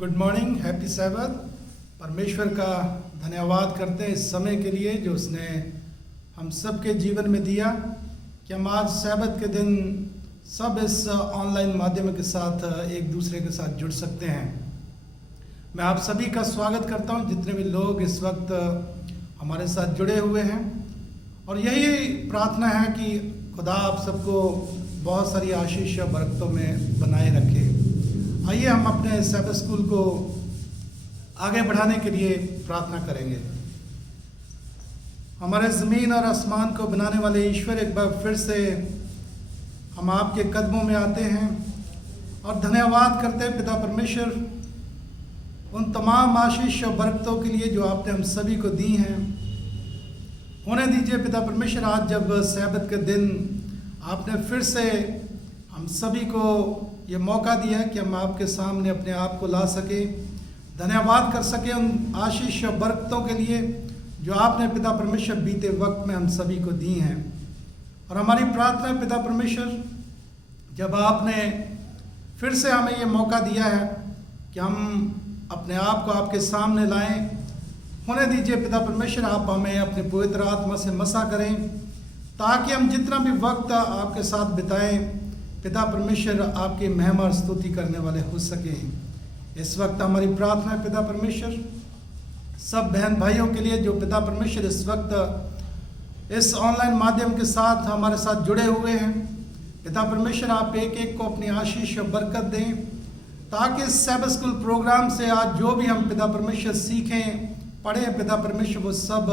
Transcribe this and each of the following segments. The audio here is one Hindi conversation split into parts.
Good morning, happy सैबत। परमेश्वर का धन्यवाद करते हैं इस समय के लिए जो उसने हम सब के जीवन में दिया कि हम आज सैबत के दिन सब इस ऑनलाइन माध्यम के साथ एक दूसरे के साथ जुड़ सकते हैं। मैं आप सभी का स्वागत करता हूं, जितने भी लोग इस वक्त हमारे साथ जुड़े हुए हैं, और यही प्रार्थना है कि खुदा आप सबको बहुत सारी आशीष और बरकतों में बनाए रखे। आइए हम अपने सैबत स्कूल को आगे बढ़ाने के लिए प्रार्थना करेंगे। हमारे ज़मीन और आसमान को बनाने वाले ईश्वर, एक बार फिर से हम आपके कदमों में आते हैं और धन्यवाद करते हैं पिता परमेश्वर उन तमाम आशीष और बरकतों के लिए जो आपने हम सभी को दी हैं। होने दीजिए पिता परमेश्वर, आज जब सैबत के दिन आपने फिर से हम सभी को ये मौका दिया है कि हम आपके सामने अपने आप को ला सके, धन्यवाद कर सके उन आशीष और बरकतों के लिए जो आपने पिता परमेश्वर बीते वक्त में हम सभी को दी हैं। और हमारी प्रार्थना है पिता परमेश्वर, जब आपने फिर से हमें ये मौका दिया है कि हम अपने आप को आपके सामने लाएं, होने दीजिए पिता परमेश्वर आप हमें अपने पवित्र आत्मा से मसा करें ताकि हम जितना भी वक्त आपके साथ बिताएं पिता परमेश्वर आपकी महिमा और स्तुति करने वाले हो सकें। इस वक्त हमारी प्रार्थना है पिता परमेश्वर सब बहन भाइयों के लिए जो पिता परमेश्वर इस वक्त इस ऑनलाइन माध्यम के साथ हमारे साथ जुड़े हुए हैं। पिता परमेश्वर आप एक एक को अपनी आशीष और बरकत दें ताकि इस सैबत स्कूल प्रोग्राम से आज जो भी हम पिता परमेश्वर सीखें पढ़ें पिता परमेश्वर वो सब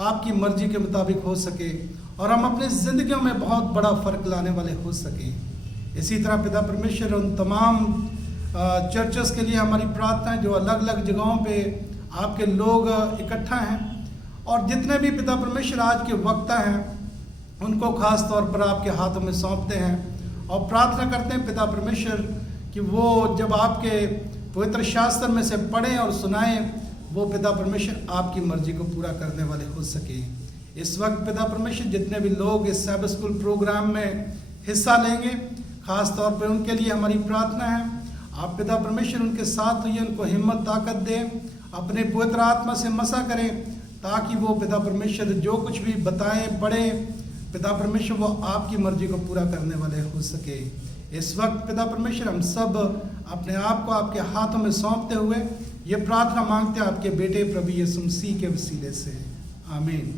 आपकी मर्जी के मुताबिक हो सके और हम अपनी ज़िंदगियों में बहुत बड़ा फ़र्क लाने वाले हो सकें। इसी तरह पिता परमेश्वर उन तमाम चर्चेस के लिए हमारी प्रार्थना है जो अलग अलग जगहों पे आपके लोग इकट्ठा हैं, और जितने भी पिता परमेश्वर आज के वक्ता हैं उनको ख़ास तौर पर आपके हाथों में सौंपते हैं और प्रार्थना करते हैं पिता परमेश्वर कि वो जब आपके पवित्र शास्त्र में से पढ़ें और सुनाएं वो पिता परमेश्वर आपकी मर्जी को पूरा करने वाले हो सके। इस वक्त पिता परमेश्वर जितने भी लोग इस सैबत स्कूल प्रोग्राम में हिस्सा लेंगे खास तौर पर उनके लिए हमारी प्रार्थना है आप पिता परमेश्वर उनके साथ होइए, उनको हिम्मत ताकत दें, अपने पवित्र आत्मा से मसा करें ताकि वो पिता परमेश्वर जो कुछ भी बताएं पढ़ें पिता परमेश्वर वो आपकी मर्जी को पूरा करने वाले हो सके। इस वक्त पिता परमेश्वर हम सब अपने आप को आपके हाथों में सौंपते हुए ये प्रार्थना मांगते हैं आपके बेटे प्रभु यीशु मसीह के वसीले से, आमीन।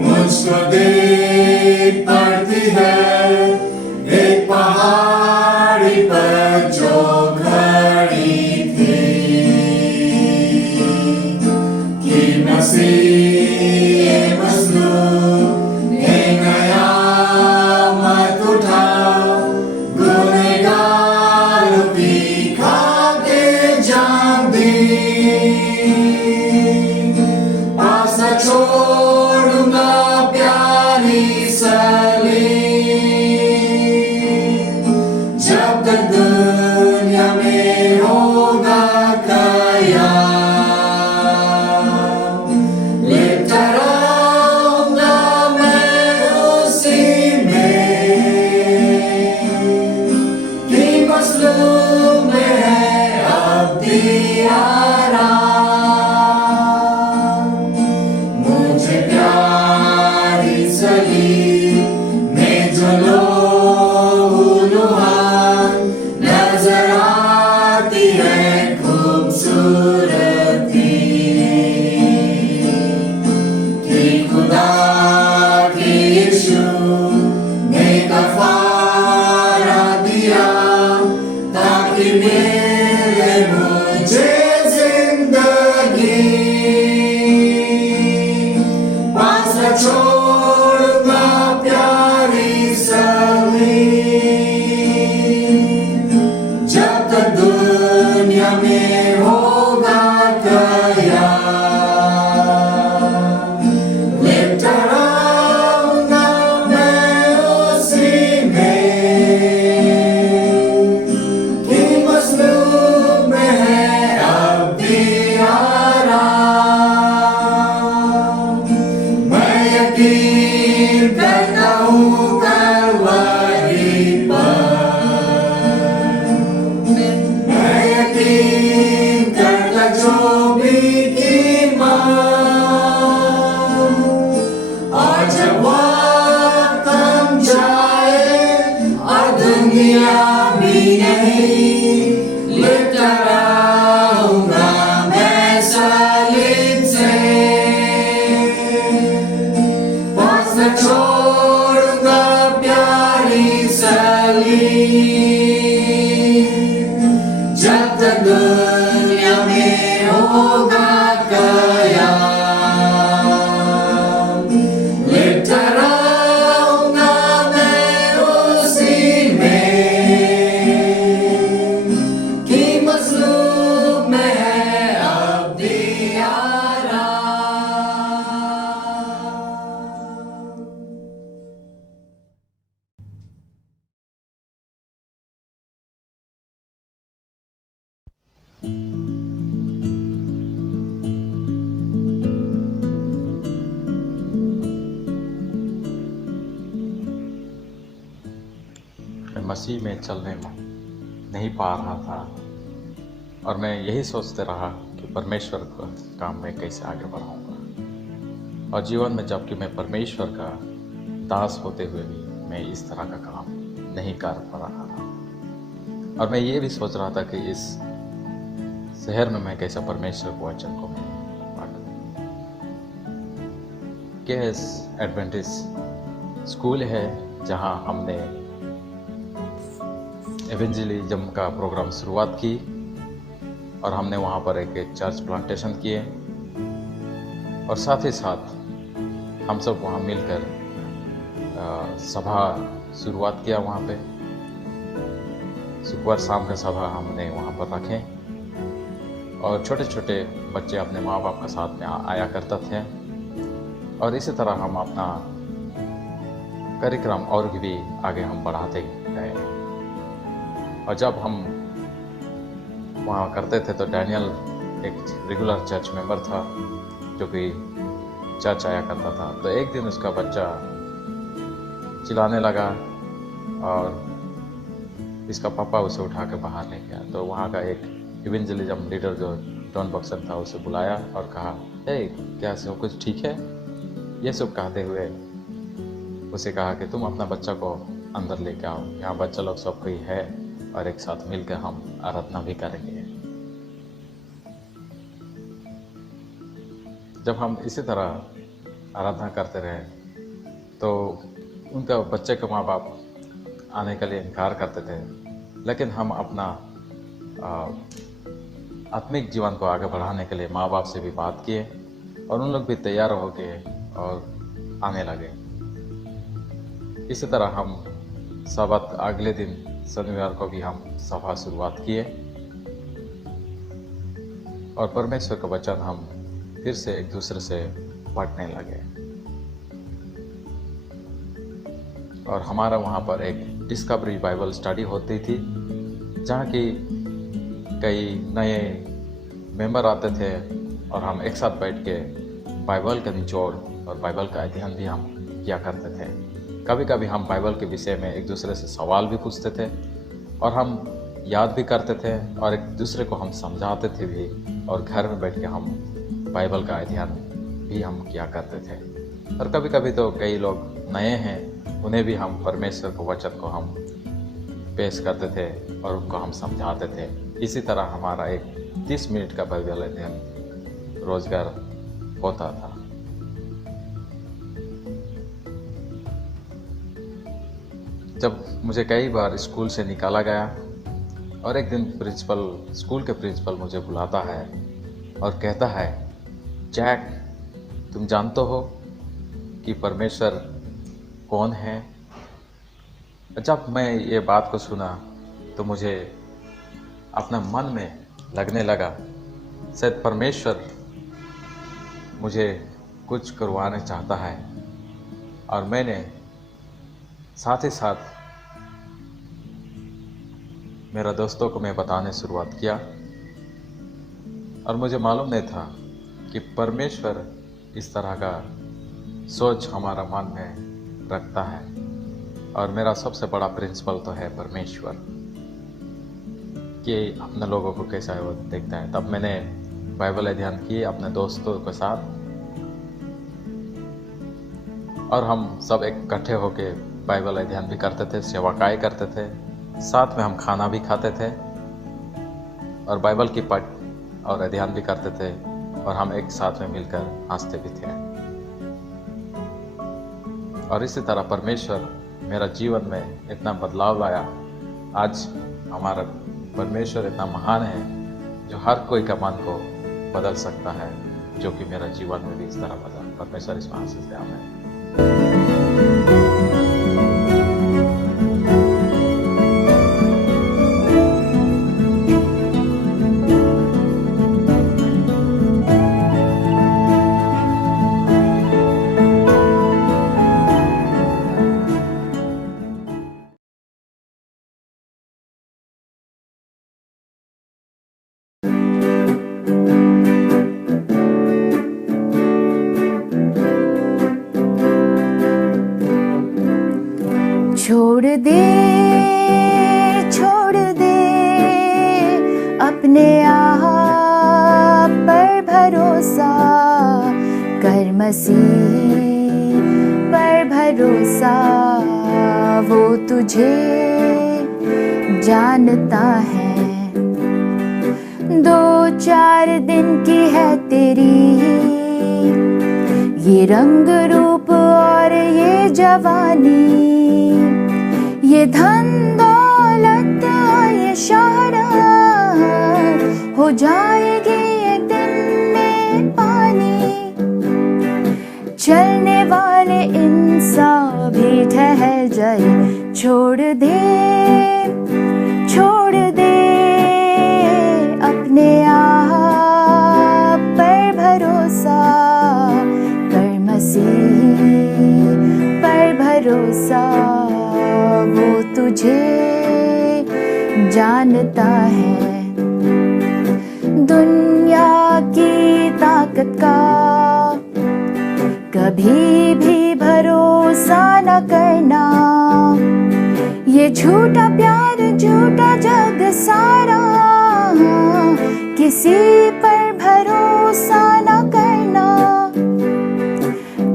मुझको देख पड़ती है एक पहाड़ी पर पर जो खड़ी थी कि मसीह मज़लूम ने कयामत उठा गुनहगार की खातिर जान दी। पास न छोड़ूंगा प्यारी सलीम जब तक दुनिया में होगा कयाम। लिपटा रहूंगा मैं उसी में कि मज़लूम में है अब्दी आराम। मुझे प्यारी सलीम में जो लौह-लुहान नजर आती है खूबसूरती कि खुदा की यीशु ने कफारा दिया ताकि मिले मुझे जिंदगी। पास न छोड़ूंगा प्यारी सलीम जब तक दुनिया में होगा कयाम। लिपटा रहूंगा मैं उसी में कि मज़लूम में है अब्दी आराम। मैं यकीन करता हूँ कलवरी पर, मैं यकीन करता जो भी कीमत। और जब वक्त थम जाए और दुनिया भी नहीं, लिपटा रहूंगा मैं सलीम से। पास न छोड़ूंगा प्यारी सलीम जब तक दुनिया में होगा कयाम। लिपटा रहूंगा मैं उसी में कि मज़लूम में है अब्दी आराम। मैं मसीह में चलने नहीं पा रहा था और मैं यही सोचते रहा कि परमेश्वर का काम में कैसे आगे बढ़ाऊंगा। और जीवन में जबकि मैं परमेश्वर का दास होते हुए भी मैं इस तरह का काम नहीं कर पा रहा था। और मैं ये भी सोच रहा था कि इस शहर में मैं कैसे परमेश्वर को वचन को मैं बांटूं। केएस एडवेंटिस्ट स्कूल है जहाँ हमने एवेंजलिज्म का प्रोग्राम शुरुआत की और हमने वहाँ पर एक चर्च प्लांटेशन किए और साथ ही साथ हम सब वहाँ मिलकर सभा शुरुआत किया। वहाँ पे शुक्रवार शाम का सभा हमने वहाँ पर रखे और छोटे छोटे बच्चे अपने माँ बाप के साथ में आया करते थे और इसी तरह हम अपना कार्यक्रम और भी आगे हम बढ़ाते गए। और जब हम वहाँ करते थे तो डैनियल एक रेगुलर चर्च मेंबर था जो कि चर्च आया करता था। तो एक दिन उसका बच्चा चिल्लाने लगा और इसका पापा उसे उठा के बाहर ले गया। तो वहाँ का एक इवेंजलिज्म लीडर जो डॉन बक्सन था उसे बुलाया और कहा, हे क्या सब कुछ ठीक है? ये सब कहते हुए उसे कहा कि तुम अपना बच्चा को अंदर लेके आओ, यहाँ बच्चा लोग सब कोई है और एक साथ मिलकर हम आराधना भी करेंगे। जब हम इसी तरह आराधना करते रहे तो उनका बच्चे के माँ बाप आने के लिए इनकार करते थे लेकिन हम अपना आत्मिक जीवन को आगे बढ़ाने के लिए माँ बाप से भी बात किए और उन लोग भी तैयार हो गए और आने लगे। इसी तरह हम सबत अगले दिन शनिवार को भी हम सभा शुरुआत किए और परमेश्वर का वचन हम फिर से एक दूसरे से पढ़ने लगे। और हमारा वहाँ पर एक डिस्कवरी बाइबल स्टडी होती थी, जहाँ की कई नए मेंबर आते थे और हम एक साथ बैठ के बाइबल का निचोड़ और बाइबल का अध्ययन भी हम किया करते थे। कभी कभी हम बाइबल के विषय में एक दूसरे से सवाल भी पूछते थे और हम याद भी करते थे और एक दूसरे को हम समझाते थे भी, और घर में बैठ के हम बाइबल का अध्ययन भी हम किया करते थे। और कभी कभी तो कई लोग नए हैं, उन्हें भी हम परमेश्वर को वचन को हम पेश करते थे और उनको हम समझाते थे। इसी तरह हमारा एक 30 मिनट का बाइबल अध्ययन रोजगार होता था। जब मुझे कई बार स्कूल से निकाला गया और एक दिन स्कूल के प्रिंसिपल मुझे बुलाता है और कहता है, जैक, तुम जानते हो कि परमेश्वर कौन है? जब मैं ये बात को सुना तो मुझे अपना मन में लगने लगा शायद परमेश्वर मुझे कुछ करवाना चाहता है। और मैंने साथ ही साथ मेरा दोस्तों को मैं बताने शुरुआत किया और मुझे मालूम नहीं था कि परमेश्वर इस तरह का सोच हमारा मन में रखता है। और मेरा सबसे बड़ा प्रिंसिपल तो है परमेश्वर, कि अपने लोगों को कैसा है वो देखता है। तब मैंने बाइबल अध्ययन किए अपने दोस्तों के साथ और हम सब इकट्ठे होके बाइबल अध्ययन भी करते थे, सेवाकाई करते थे, साथ में हम खाना भी खाते थे और बाइबल की पढ़ और अध्ययन भी करते थे और हम एक साथ में मिलकर हंसते भी थे। और इसी तरह परमेश्वर मेरा जीवन में इतना बदलाव लाया। आज हमारा परमेश्वर इतना महान है जो हर कोई का मन को बदल सकता है, जो कि मेरा जीवन में भी इस तरह बदला। परमेश्वर इस आशीष दे। आमीन। छोड़ दे अपने आप पर भरोसा कर, मसीह पर भरोसा। वो तुझे जानता है, 2-4 दिन की है तेरी ये रंग रूप और ये जवानी, ये धन दौलत ये शोहरत हो जाएगी एक दिन में पानी। चलने वाले इंसान भी ठहर जाए, छोड़ दे अपने आप पर भरोसा कर, मसीह पर भरोसा। वो तुझे जानता है, दुनिया की ताकत का कभी भी भरोसा न करना। ये झूठा प्यार झूठा जग सारा, किसी पर भरोसा न करना।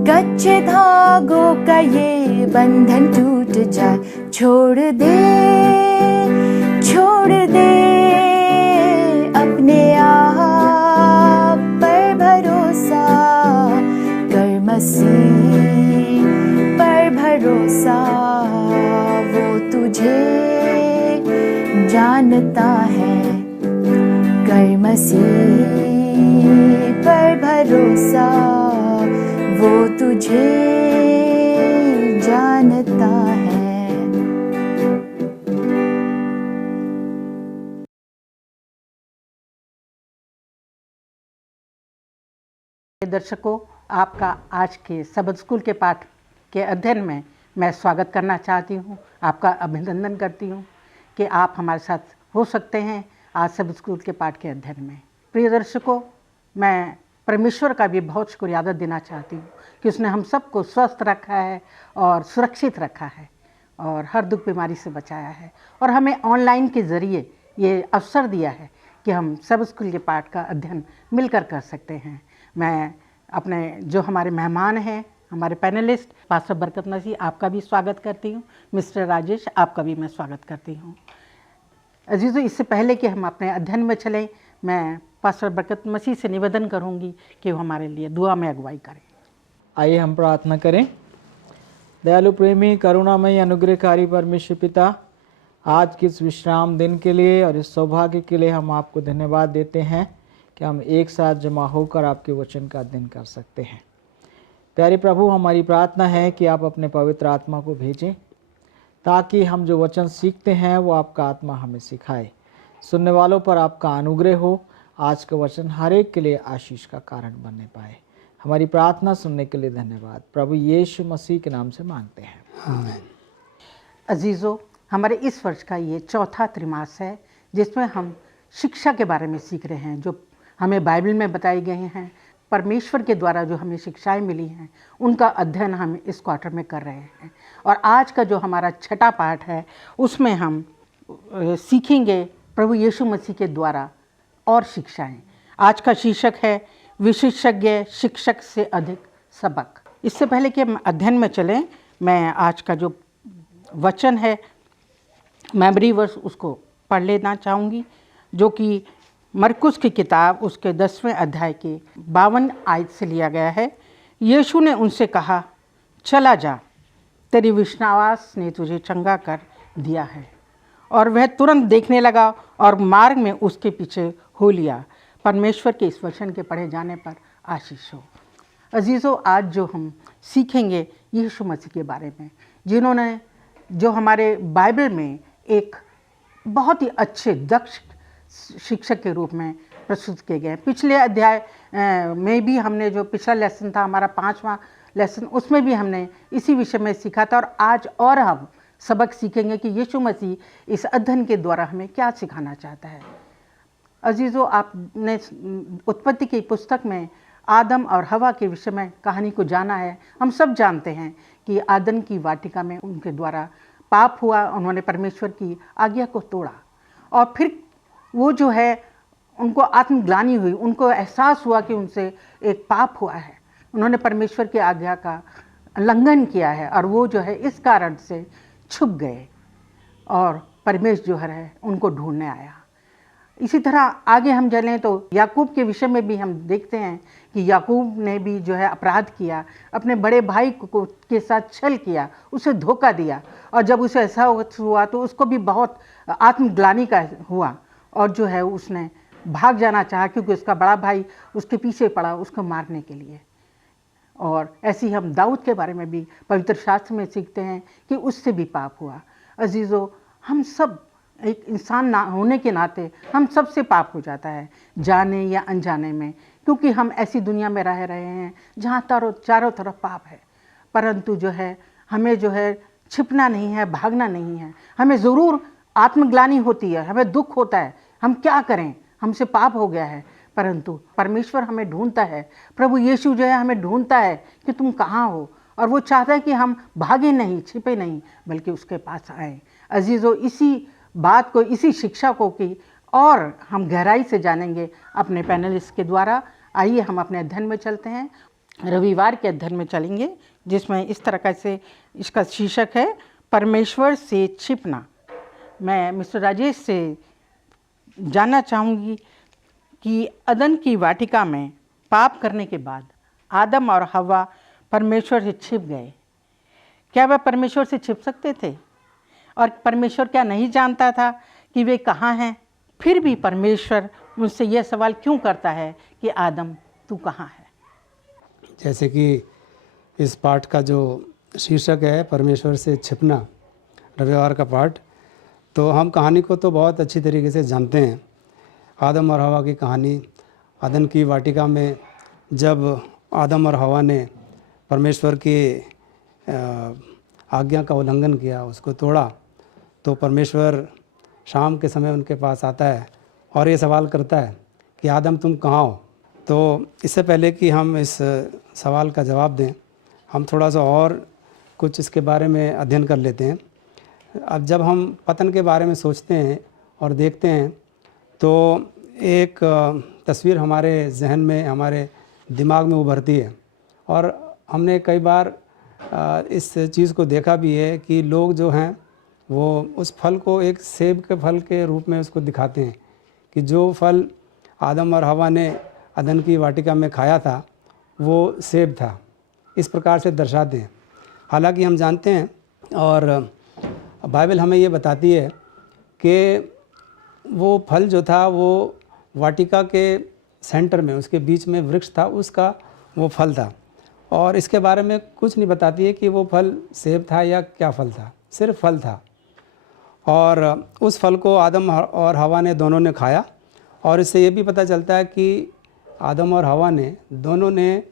कच्चे धागों का ये बंधन टूट जाए, छोड़ दे अपने आप पर भरोसा कर, मसीह पर भरोसा। वो तुझे जानता है, कर मसीह पर भरोसा, वो तुझे जानता है। दर्शकों, आपका आज के सबद स्कूल के पाठ के अध्ययन में मैं स्वागत करना चाहती हूँ। आपका अभिनंदन करती हूँ कि आप हमारे साथ हो सकते हैं आज सबद स्कूल के पाठ के अध्ययन में। प्रिय दर्शकों, मैं परमेश्वर का भी बहुत शुक्रिया अदा देना चाहती हूँ कि उसने हम सबको स्वस्थ रखा है और सुरक्षित रखा है और हर दुख बीमारी से बचाया है और हमें ऑनलाइन के ज़रिए ये अवसर दिया है कि हम सबद स्कूल के पाठ का अध्ययन मिलकर कर सकते हैं। मैं अपने जो हमारे मेहमान हैं, हमारे पैनलिस्ट पास्टर बरकत मसीह, आपका भी स्वागत करती हूँ। मिस्टर राजेश, आपका भी मैं स्वागत करती हूँ। अजीज़ों, इससे पहले कि हम अपने अध्ययन में चलें, मैं पास्टर बरकत मसीह से निवेदन करूँगी कि वो हमारे लिए दुआ में अगुवाई करें। आइए हम प्रार्थना करें। दयालु प्रेमी करुणामयी अनुग्रहकारी परमेश्वर पिता, आज के इस विश्राम दिन के लिए और इस सौभाग्य के लिए हम आपको धन्यवाद देते हैं कि हम एक साथ जमा होकर आपके वचन का अध्ययन कर सकते हैं। प्यारे प्रभु, हमारी प्रार्थना है कि आप अपने पवित्र आत्मा को भेजें ताकि हम जो वचन सीखते हैं वो आपका आत्मा हमें सिखाए। सुनने वालों पर आपका अनुग्रह हो, आज का वचन हर एक के लिए आशीष का कारण बनने पाए। हमारी प्रार्थना सुनने के लिए धन्यवाद। प्रभु यीशु मसीह के नाम से मांगते हैं। अजीज़ों, हमारे इस वर्ष का ये चौथा त्रिमास है जिसमें हम शिक्षा के बारे में सीख रहे हैं, जो हमें बाइबल में बताई गई हैं। परमेश्वर के द्वारा जो हमें शिक्षाएं मिली हैं उनका अध्ययन हम इस क्वार्टर में कर रहे हैं। और आज का जो हमारा छठा पाठ है उसमें हम सीखेंगे प्रभु यीशु मसीह के द्वारा और शिक्षाएं। आज का शीर्षक है विशेषज्ञ शिक्षक से अधिक सबक। इससे पहले कि हम अध्ययन में चलें, मैं आज का जो वचन है मेमोरी वर्स उसको पढ़ लेना चाहूँगी, जो कि मरकुस की किताब उसके 10वें अध्याय के 52 आयत से लिया गया है। यीशु ने उनसे कहा, चला जा, तेरी विश्वास ने तुझे चंगा कर दिया है। और वह तुरंत देखने लगा और मार्ग में उसके पीछे हो लिया। परमेश्वर के इस वचन के पढ़े जाने पर आशीष हो। अजीज़ों, आज जो हम सीखेंगे यीशु मसीह के बारे में, जिन्होंने जो हमारे बाइबल में एक बहुत ही अच्छे दक्ष शिक्षक के रूप में प्रस्तुत किए गए। पिछले अध्याय में भी हमने जो पिछला लेसन था, हमारा 5वां लेसन, उसमें भी हमने इसी विषय में सीखा था। और आज और हम सबक सीखेंगे कि यीशु मसीह इस अध्ययन के द्वारा हमें क्या सिखाना चाहता है। अजीज़ों, आपने उत्पत्ति की पुस्तक में आदम और हवा के विषय में कहानी को जाना है। हम सब जानते हैं कि आदम की वाटिका में उनके द्वारा पाप हुआ, उन्होंने परमेश्वर की आज्ञा को तोड़ा और फिर वो जो है उनको आत्मग्लानि हुई, उनको एहसास हुआ कि उनसे एक पाप हुआ है, उन्होंने परमेश्वर की आज्ञा का उल्लंघन किया है और वो जो है इस कारण से छुप गए और परमेश्वर जो है उनको ढूंढने आया। इसी तरह आगे हम चलें तो याकूब के विषय में भी हम देखते हैं कि याकूब ने भी जो है अपराध किया, अपने बड़े भाई को के साथ छल किया, उसे धोखा दिया और जब उसे ऐसा हुआ तो उसको भी बहुत आत्मग्लानि का हुआ और जो है उसने भाग जाना चाहा क्योंकि उसका बड़ा भाई उसके पीछे पड़ा उसको मारने के लिए। और ऐसे ही हम दाऊद के बारे में भी पवित्र शास्त्र में सीखते हैं कि उससे भी पाप हुआ। अजीज़ों, हम सब एक इंसान ना होने के नाते हम सब से पाप हो जाता है, जाने या अनजाने में, क्योंकि हम ऐसी दुनिया में रह रहे हैं जहाँ चारों तरफ पाप है। परंतु जो है हमें जो है छिपना नहीं है, भागना नहीं है। हमें ज़रूर आत्मग्लानि होती है, हमें दुख होता है, हम क्या करें, हमसे पाप हो गया है, परंतु परमेश्वर हमें ढूंढता है। प्रभु यीशु जो है हमें ढूंढता है कि तुम कहाँ हो, और वो चाहता है कि हम भागे नहीं, छिपे नहीं, बल्कि उसके पास आए। अजीज़ों, इसी बात को, इसी शिक्षा को की और हम गहराई से जानेंगे अपने पैनलिस्ट के द्वारा। आइए हम अपने अध्ययन में चलते हैं। रविवार के अध्ययन में चलेंगे जिसमें इस तरह से इसका शीर्षक है परमेश्वर से छिपना। मैं मिस्टर राजेश से जानना चाहूँगी कि अदन की वाटिका में पाप करने के बाद आदम और हवा परमेश्वर से छिप गए। क्या वह परमेश्वर से छिप सकते थे? और परमेश्वर क्या नहीं जानता था कि वे कहाँ हैं, फिर भी परमेश्वर मुझसे यह सवाल क्यों करता है कि आदम तू कहाँ है। जैसे कि इस पाठ का जो शीर्षक है परमेश्वर से छिपना, रविवार का पाठ, तो हम कहानी को तो बहुत अच्छी तरीके से जानते हैं। आदम और हवा की कहानी, अदन की वाटिका में जब आदम और हवा ने परमेश्वर की आज्ञा का उल्लंघन किया, उसको तोड़ा, तो परमेश्वर शाम के समय उनके पास आता है और ये सवाल करता है कि आदम तुम कहाँ हो। तो इससे पहले कि हम इस सवाल का जवाब दें, हम थोड़ा सा और कुछ इसके बारे में अध्ययन कर लेते हैं। अब जब हम पतन के बारे में सोचते हैं और देखते हैं तो एक तस्वीर हमारे जहन में, हमारे दिमाग में उभरती है, और हमने कई बार इस चीज़ को देखा भी है कि लोग जो हैं वो उस फल को एक सेब के फल के रूप में उसको दिखाते हैं कि जो फल आदम और हवा ने अदन की वाटिका में खाया था वो सेब था, इस प्रकार से दर्शाते हैं। हालांकि हम जानते हैं और बाइबल हमें ये बताती है कि वो फल जो था वो वाटिका के सेंटर में, उसके बीच में वृक्ष था, उसका वो फल था, और इसके बारे में कुछ नहीं बताती है कि वो फल सेब था या क्या फल था, सिर्फ फल था। और उस फल को आदम और हवा ने दोनों ने खाया, और इससे ये भी पता चलता है कि आदम और हवा ने दोनों ने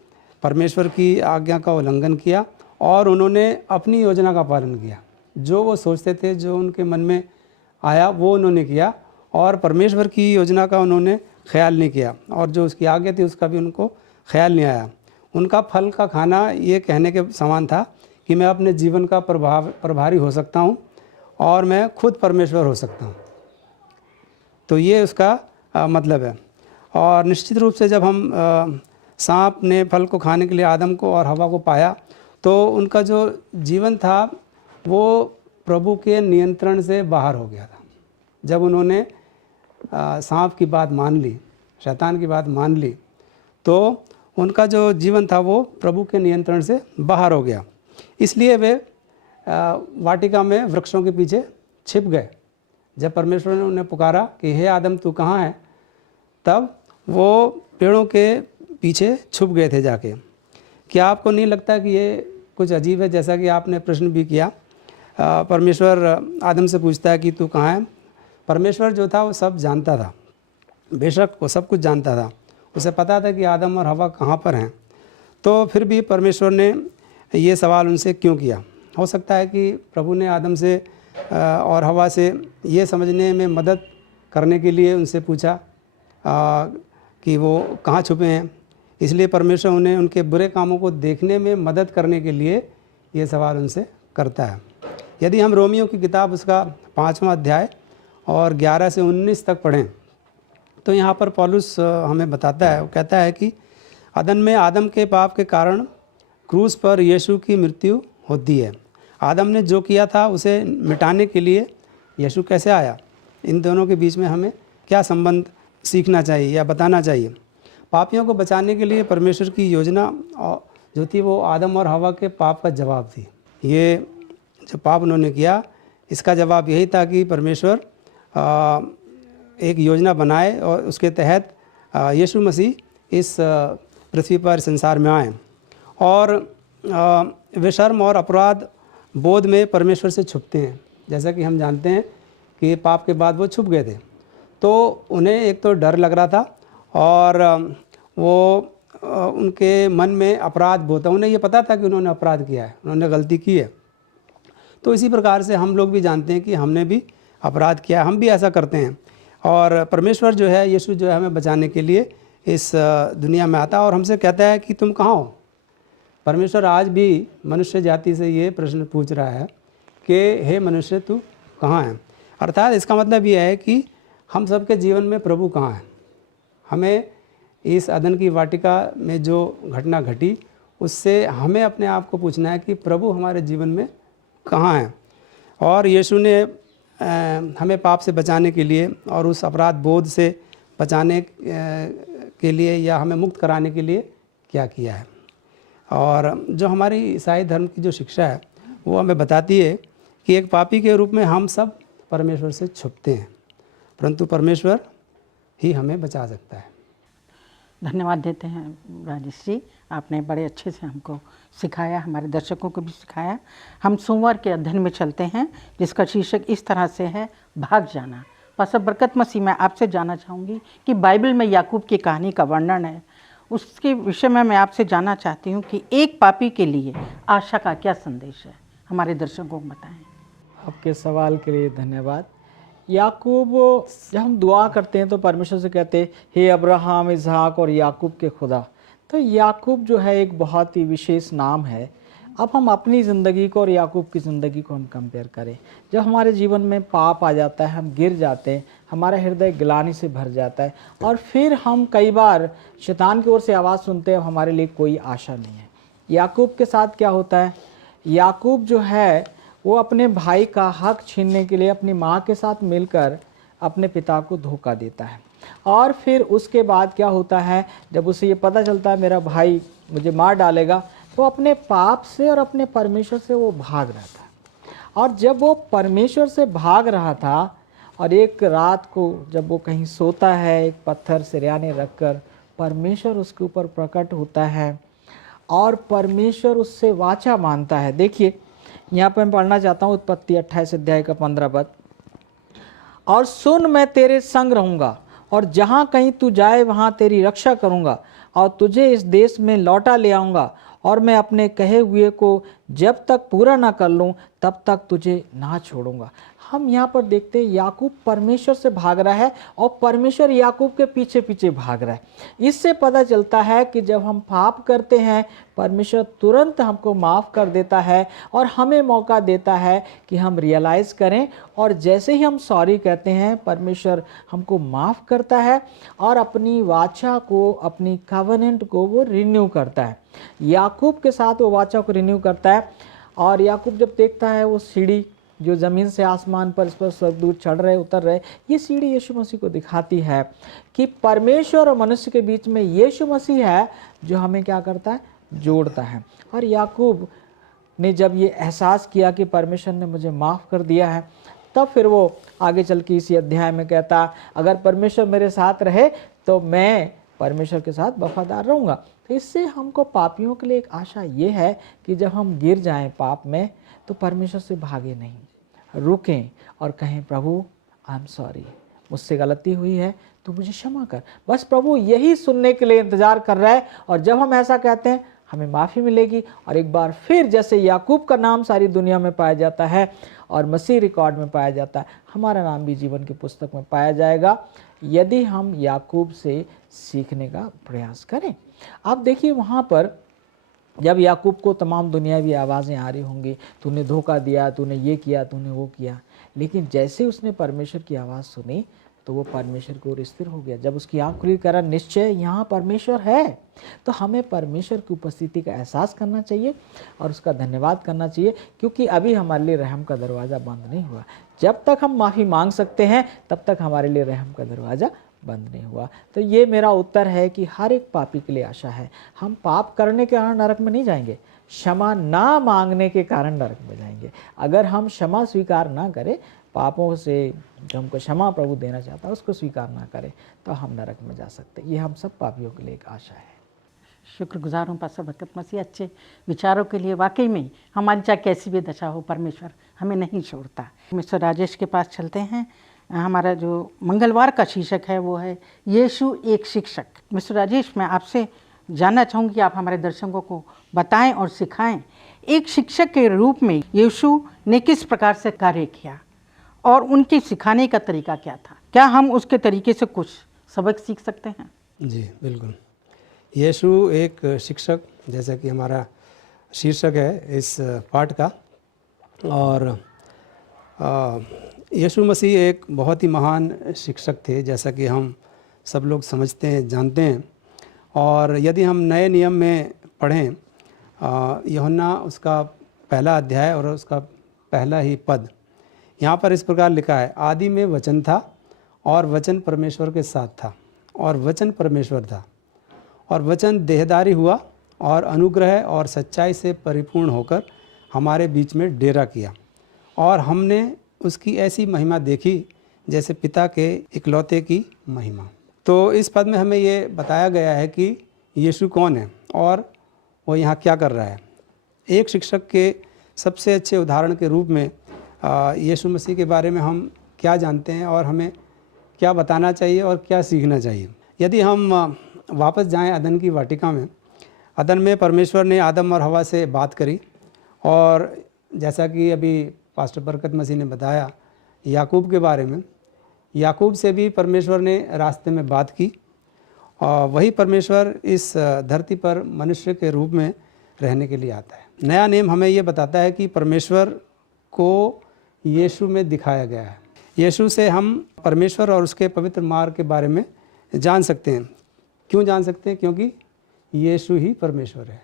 परमेश्वर की आज्ञा का उल्लंघन किया और उन्होंने अपनी योजना का पालन किया। जो वो सोचते थे, जो उनके मन में आया, वो उन्होंने किया, और परमेश्वर की योजना का उन्होंने ख्याल नहीं किया, और जो उसकी आज्ञा थी उसका भी उनको ख्याल नहीं आया। उनका फल का खाना ये कहने के समान था कि मैं अपने जीवन का प्रभारी हो सकता हूँ और मैं खुद परमेश्वर हो सकता हूँ। तो ये उसका मतलब है। और निश्चित रूप से जब हम सांप ने फल को खाने के लिए आदम को और हवा को पाया, तो उनका जो जीवन था वो प्रभु के नियंत्रण से बाहर हो गया था। जब उन्होंने सांप की बात मान ली, शैतान की बात मान ली, तो उनका जो जीवन था वो प्रभु के नियंत्रण से बाहर हो गया। इसलिए वे वाटिका में वृक्षों के पीछे छिप गए। जब परमेश्वर ने उन्हें पुकारा कि हे आदम तू कहाँ है, तब वो पेड़ों के पीछे छुप गए थे जाके। क्या आपको नहीं लगता कि ये कुछ अजीब है? जैसा कि आपने प्रश्न भी किया, परमेश्वर आदम से पूछता है कि तू कहाँ है। परमेश्वर जो था वो सब जानता था, बेशक वो सब कुछ जानता था, उसे पता था कि आदम और हवा कहाँ पर हैं। तो फिर भी परमेश्वर ने ये सवाल उनसे क्यों किया? हो सकता है कि प्रभु ने आदम से और हवा से ये समझने में मदद करने के लिए उनसे पूछा कि वो कहाँ छुपे हैं। इसलिए परमेश्वर उन्हें उनके बुरे कामों को देखने में मदद करने के लिए ये सवाल उनसे करता है। यदि हम रोमियो की किताब उसका 5वां अध्याय और 11 से 19 तक पढ़ें, तो यहाँ पर पौलुस हमें बताता है, वो कहता है कि अदन में आदम के पाप के कारण क्रूस पर यीशु की मृत्यु होती है। आदम ने जो किया था उसे मिटाने के लिए यीशु कैसे आया? इन दोनों के बीच में हमें क्या संबंध सीखना चाहिए या बताना चाहिए? पापियों को बचाने के लिए परमेश्वर की योजना जो थी वो आदम और हवा के पाप का जवाब थी। ये जो पाप उन्होंने किया, इसका जवाब यही था कि परमेश्वर एक योजना बनाए और उसके तहत यीशु मसीह इस पृथ्वी पर संसार में आए, और वे शर्म और अपराध बोध में परमेश्वर से छुपते हैं। जैसा कि हम जानते हैं कि पाप के बाद वो छुप गए थे, तो उन्हें एक तो डर लग रहा था और वो उनके मन में अपराध बोध था। उन्हें ये पता था कि उन्होंने अपराध किया है, उन्होंने गलती की है। तो इसी प्रकार से हम लोग भी जानते हैं कि हमने भी अपराध किया है, हम भी ऐसा करते हैं। और परमेश्वर जो है, यीशु जो है, हमें बचाने के लिए इस दुनिया में आता है और हमसे कहता है कि तुम कहाँ हो। परमेश्वर आज भी मनुष्य जाति से ये प्रश्न पूछ रहा है कि हे मनुष्य तू कहाँ है। अर्थात इसका मतलब ये है कि हम सबके जीवन में प्रभु कहाँ है। हमें इस अदन की वाटिका में जो घटना घटी उससे हमें अपने आप को पूछना है कि प्रभु हमारे जीवन में कहाँ है। और यीशु ने हमें पाप से बचाने के लिए और उस अपराध बोध से बचाने के लिए या हमें मुक्त कराने के लिए क्या किया है। और जो हमारी ईसाई धर्म की जो शिक्षा है वो हमें बताती है कि एक पापी के रूप में हम सब परमेश्वर से छुपते हैं। परंतु परमेश्वर ही हमें बचा सकता है। धन्यवाद देते हैं राजेश जी, आपने बड़े अच्छे से हमको सिखाया, हमारे दर्शकों को भी सिखाया। हम सोमवार के अध्ययन में चलते हैं जिसका शीर्षक इस तरह से है, भाग जाना। पास्टर बरकत मसीह, मैं आपसे जानना चाहूँगी कि बाइबल में याकूब की कहानी का वर्णन है, उसके विषय में मैं आपसे जानना चाहती हूँ कि एक पापी के लिए आशा का क्या संदेश है, हमारे दर्शकों को बताएं। आपके सवाल के लिए धन्यवाद। याकूब, जब हम दुआ करते हैं तो परमेश्वर से कहते हैं, हे अब्राहम, इसहाक और याकूब के खुदा। तो याकूब जो है एक बहुत ही विशेष नाम है। अब हम अपनी ज़िंदगी को और याकूब की ज़िंदगी को हम कंपेयर करें। जब हमारे जीवन में पाप आ जाता है, हम गिर जाते हैं, हमारा हृदय ग्लानि से भर जाता है और फिर हम कई बार शैतान की ओर से आवाज़ सुनते हैं, हमारे लिए कोई आशा नहीं है। याकूब के साथ क्या होता है, याकूब जो है वो अपने भाई का हक छीनने के लिए अपनी माँ के साथ मिलकर अपने पिता को धोखा देता है। और फिर उसके बाद क्या होता है, जब उसे ये पता चलता है मेरा भाई मुझे मार डालेगा, तो अपने पाप से और अपने परमेश्वर से वो भाग रहा था। और जब वो परमेश्वर से भाग रहा था और एक रात को जब वो कहीं सोता है, एक पत्थर सिरहाने रखकर परमेश्वर उसके ऊपर प्रकट होता है और परमेश्वर उससे वाचा मानता है। देखिए यहाँ पर मैं पढ़ना चाहता हूँ उत्पत्ति 28 अध्याय का 15 पद। और सुन, मैं तेरे संग रहूँगा और जहाँ कहीं तू जाए वहाँ तेरी रक्षा करूँगा और तुझे इस देश में लौटा ले आऊँगा और मैं अपने कहे हुए को जब तक पूरा ना कर लूँ तब तक तुझे ना छोड़ूंगा। हम यहाँ पर देखते हैं याकूब परमेश्वर से भाग रहा है और परमेश्वर याकूब के पीछे पीछे भाग रहा है। इससे पता चलता है कि जब हम पाप करते हैं परमेश्वर तुरंत हमको माफ़ कर देता है और हमें मौका देता है कि हम रियलाइज़ करें, और जैसे ही हम सॉरी कहते हैं परमेश्वर हमको माफ़ करता है और अपनी वाचा को, अपनी कवनेंट को वो रिन्यू करता है। याकूब के साथ वो वाचा को रिन्यू करता है। और याकूब जब देखता है वो सीढ़ी जो ज़मीन से आसमान पर, इस पर स्वर्गदूत चढ़ रहे उतर रहे, ये सीढ़ी यीशु मसीह को दिखाती है कि परमेश्वर और मनुष्य के बीच में यीशु मसीह है जो हमें क्या करता है, जोड़ता है। और याकूब ने जब ये एहसास किया कि परमेश्वर ने मुझे माफ़ कर दिया है, तब फिर वो आगे चल के इसी अध्याय में कहता, अगर परमेश्वर मेरे साथ रहे तो मैं परमेश्वर के साथ वफादार रहूँगा। तो इससे हमको पापियों के लिए एक आशा ये है कि जब हम गिर जाएं पाप में तो परमेश्वर से भागे नहीं, रुकें और कहें, प्रभु आई एम सॉरी, मुझसे गलती हुई है तो मुझे क्षमा कर। बस प्रभु यही सुनने के लिए इंतज़ार कर रहा है। और जब हम ऐसा कहते हैं हमें माफ़ी मिलेगी और एक बार फिर जैसे याकूब का नाम सारी दुनिया में पाया जाता है और मसीह रिकॉर्ड में पाया जाता है, हमारा नाम भी जीवन की पुस्तक में पाया जाएगा यदि हम याकूब से सीखने का प्रयास करें। आप देखिए वहाँ पर जब याकूब को तमाम दुनियावी आवाज़ें आ रही होंगी, तूने धोखा दिया, तूने ये किया, तूने वो किया, लेकिन जैसे उसने परमेश्वर की आवाज़ सुनी तो वो परमेश्वर की ओर स्थिर हो गया। जब उसकी आँख खुली, करा निश्चय यहाँ परमेश्वर है, तो हमें परमेश्वर की उपस्थिति का एहसास करना चाहिए और उसका धन्यवाद करना चाहिए, क्योंकि अभी हमारे लिए रहम का दरवाज़ा बंद नहीं हुआ। जब तक हम माफ़ी मांग सकते हैं तब तक हमारे लिए रहम का दरवाज़ा बंद नहीं हुआ। तो ये मेरा उत्तर है कि हर एक पापी के लिए आशा है। हम पाप करने के कारण नरक में नहीं जाएंगे, क्षमा ना मांगने के कारण नरक में जाएंगे। अगर हम क्षमा स्वीकार ना करें, पापों से जो हमको क्षमा प्रभु देना चाहता है उसको स्वीकार ना करें, तो हम नरक में जा सकते हैं। ये हम सब पापियों के लिए एक आशा है। शुक्रगुजार हूँ पास्टर बरकत मसीह अच्छे विचारों के लिए। वाकई में हमारी चाहे कैसी भी दशा हो, परमेश्वर हमें नहीं छोड़ता। मिस्टर राजेश के पास चलते हैं। हमारा जो मंगलवार का शीर्षक है वो है यीशु एक शिक्षक। मिस्टर राजेश, मैं आपसे जानना चाहूँगी कि आप हमारे दर्शकों को बताएं और सिखाएं, एक शिक्षक के रूप में यीशु ने किस प्रकार से कार्य किया और उनके सिखाने का तरीका क्या था? क्या हम उसके तरीके से कुछ सबक सीख सकते हैं? जी बिल्कुल। यीशु एक शिक्षक, जैसा कि हमारा शीर्षक है इस पाठ का, और यीशु मसीह एक बहुत ही महान शिक्षक थे, जैसा कि हम सब लोग समझते हैं, जानते हैं। और यदि हम नए नियम में पढ़ें यूहन्ना उसका पहला अध्याय और उसका पहला ही पद, यहाँ पर इस प्रकार लिखा है, आदि में वचन था और वचन परमेश्वर के साथ था और वचन परमेश्वर था और वचन देहधारी हुआ और अनुग्रह और सच्चाई से परिपूर्ण होकर हमारे बीच में डेरा किया और हमने उसकी ऐसी महिमा देखी जैसे पिता के इकलौते की महिमा। तो इस पद में हमें ये बताया गया है कि यीशु कौन है और वो यहाँ क्या कर रहा है। एक शिक्षक के सबसे अच्छे उदाहरण के रूप में यीशु मसीह के बारे में हम क्या जानते हैं और हमें क्या बताना चाहिए और क्या सीखना चाहिए। यदि हम वापस जाएं अदन की वाटिका में, अदन में परमेश्वर ने आदम और हवा से बात करी और जैसा कि अभी पास्टर बरकत मसीह ने बताया याकूब के बारे में, याकूब से भी परमेश्वर ने रास्ते में बात की और वही परमेश्वर इस धरती पर मनुष्य के रूप में रहने के लिए आता है। नया नियम हमें ये बताता है कि परमेश्वर को यीशु में दिखाया गया है। यीशु से हम परमेश्वर और उसके पवित्र मार्ग के बारे में जान सकते हैं। क्यों जान सकते हैं? क्योंकि यीशु ही परमेश्वर है।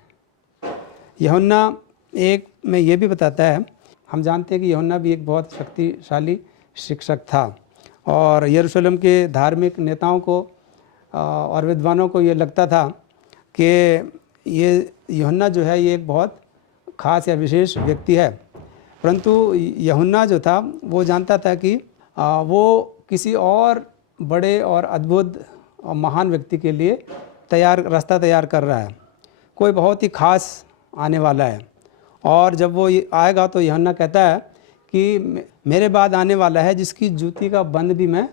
यूहन्ना 1 में ये भी बताता है, हम जानते हैं कि यूहन्ना भी एक बहुत शक्तिशाली शिक्षक था और यरूशलेम के धार्मिक नेताओं को और विद्वानों को ये लगता था कि ये यूहन्ना जो है ये एक बहुत ख़ास या विशेष व्यक्ति है। परंतु यूहन्ना जो था वो जानता था कि वो किसी और बड़े और अद्भुत और महान व्यक्ति के लिए रास्ता तैयार कर रहा है। कोई बहुत ही ख़ास आने वाला है और जब वो आएगा तो यूहन्ना कहता है कि मेरे बाद आने वाला है जिसकी जूती का बंद भी मैं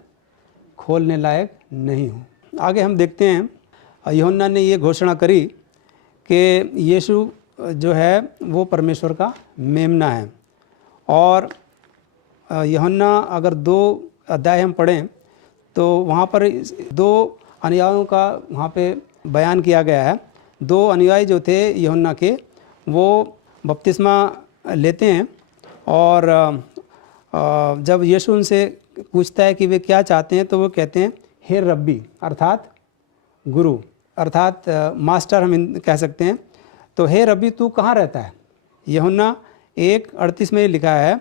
खोलने लायक नहीं हूँ। आगे हम देखते हैं यूहन्ना ने ये घोषणा करी कि यीशु जो है वो परमेश्वर का मेमना है। और यूहन्ना अगर 2 अध्याय हम पढ़ें तो वहाँ पर 2 अनुयायियों का वहाँ पे बयान किया गया है। 2 अनुयायी जो थे यूहन्ना के वो बपतिस्मा लेते हैं और जब यीशु उनसे पूछता है कि वे क्या चाहते हैं तो वो कहते हैं हे रब्बी, अर्थात गुरु, अर्थात मास्टर हम कह सकते हैं। तो हे रब्बी तू कहाँ रहता है? यूहन्ना 1:38 में लिखा है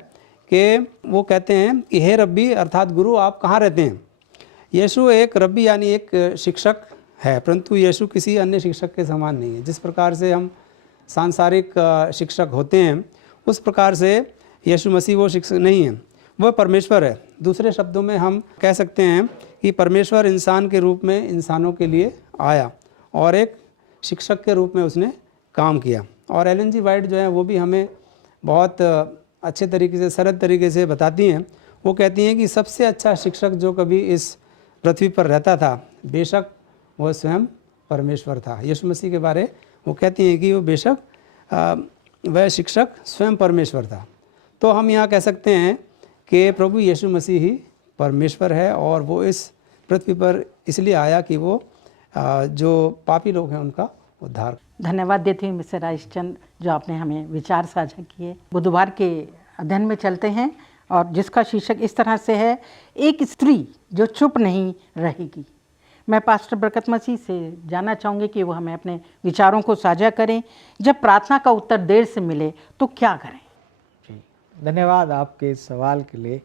कि वो कहते हैं कि हे रब्बी अर्थात गुरु आप कहाँ रहते हैं। यीशु एक रब्बी यानी एक शिक्षक है, परंतु यीशु किसी अन्य शिक्षक के समान नहीं है। जिस प्रकार से हम सांसारिक शिक्षक होते हैं उस प्रकार से यीशु मसीह वो शिक्षक नहीं है, वह परमेश्वर है। दूसरे शब्दों में हम कह सकते हैं कि परमेश्वर इंसान के रूप में इंसानों के लिए आया और एक शिक्षक के रूप में उसने काम किया। और एलन जी वाइट जो है वो भी हमें बहुत अच्छे तरीके से, सरल तरीके से बताती हैं। वो कहती हैं कि सबसे अच्छा शिक्षक जो कभी इस पृथ्वी पर रहता था बेशक वह स्वयं परमेश्वर था। यीशु मसीह के बारे वो कहती हैं कि वो बेशक वह शिक्षक स्वयं परमेश्वर था। तो हम यहाँ कह सकते हैं कि प्रभु यीशु मसीह ही परमेश्वर है और वो इस पृथ्वी पर इसलिए आया कि वो जो पापी लोग हैं उनका उद्धार। धन्यवाद देती हूँ मिस्टर राइसचंद जो आपने हमें विचार साझा किए। बुधवार के अध्ययन में चलते हैं और जिसका शीर्षक इस तरह से है, एक स्त्री जो चुप नहीं रहेगी। मैं पास्टर बरकत मसीह से जानना चाहूँगी कि वो हमें अपने विचारों को साझा करें। जब प्रार्थना का उत्तर देर से मिले तो क्या करें? जी, धन्यवाद आपके इस सवाल के लिए।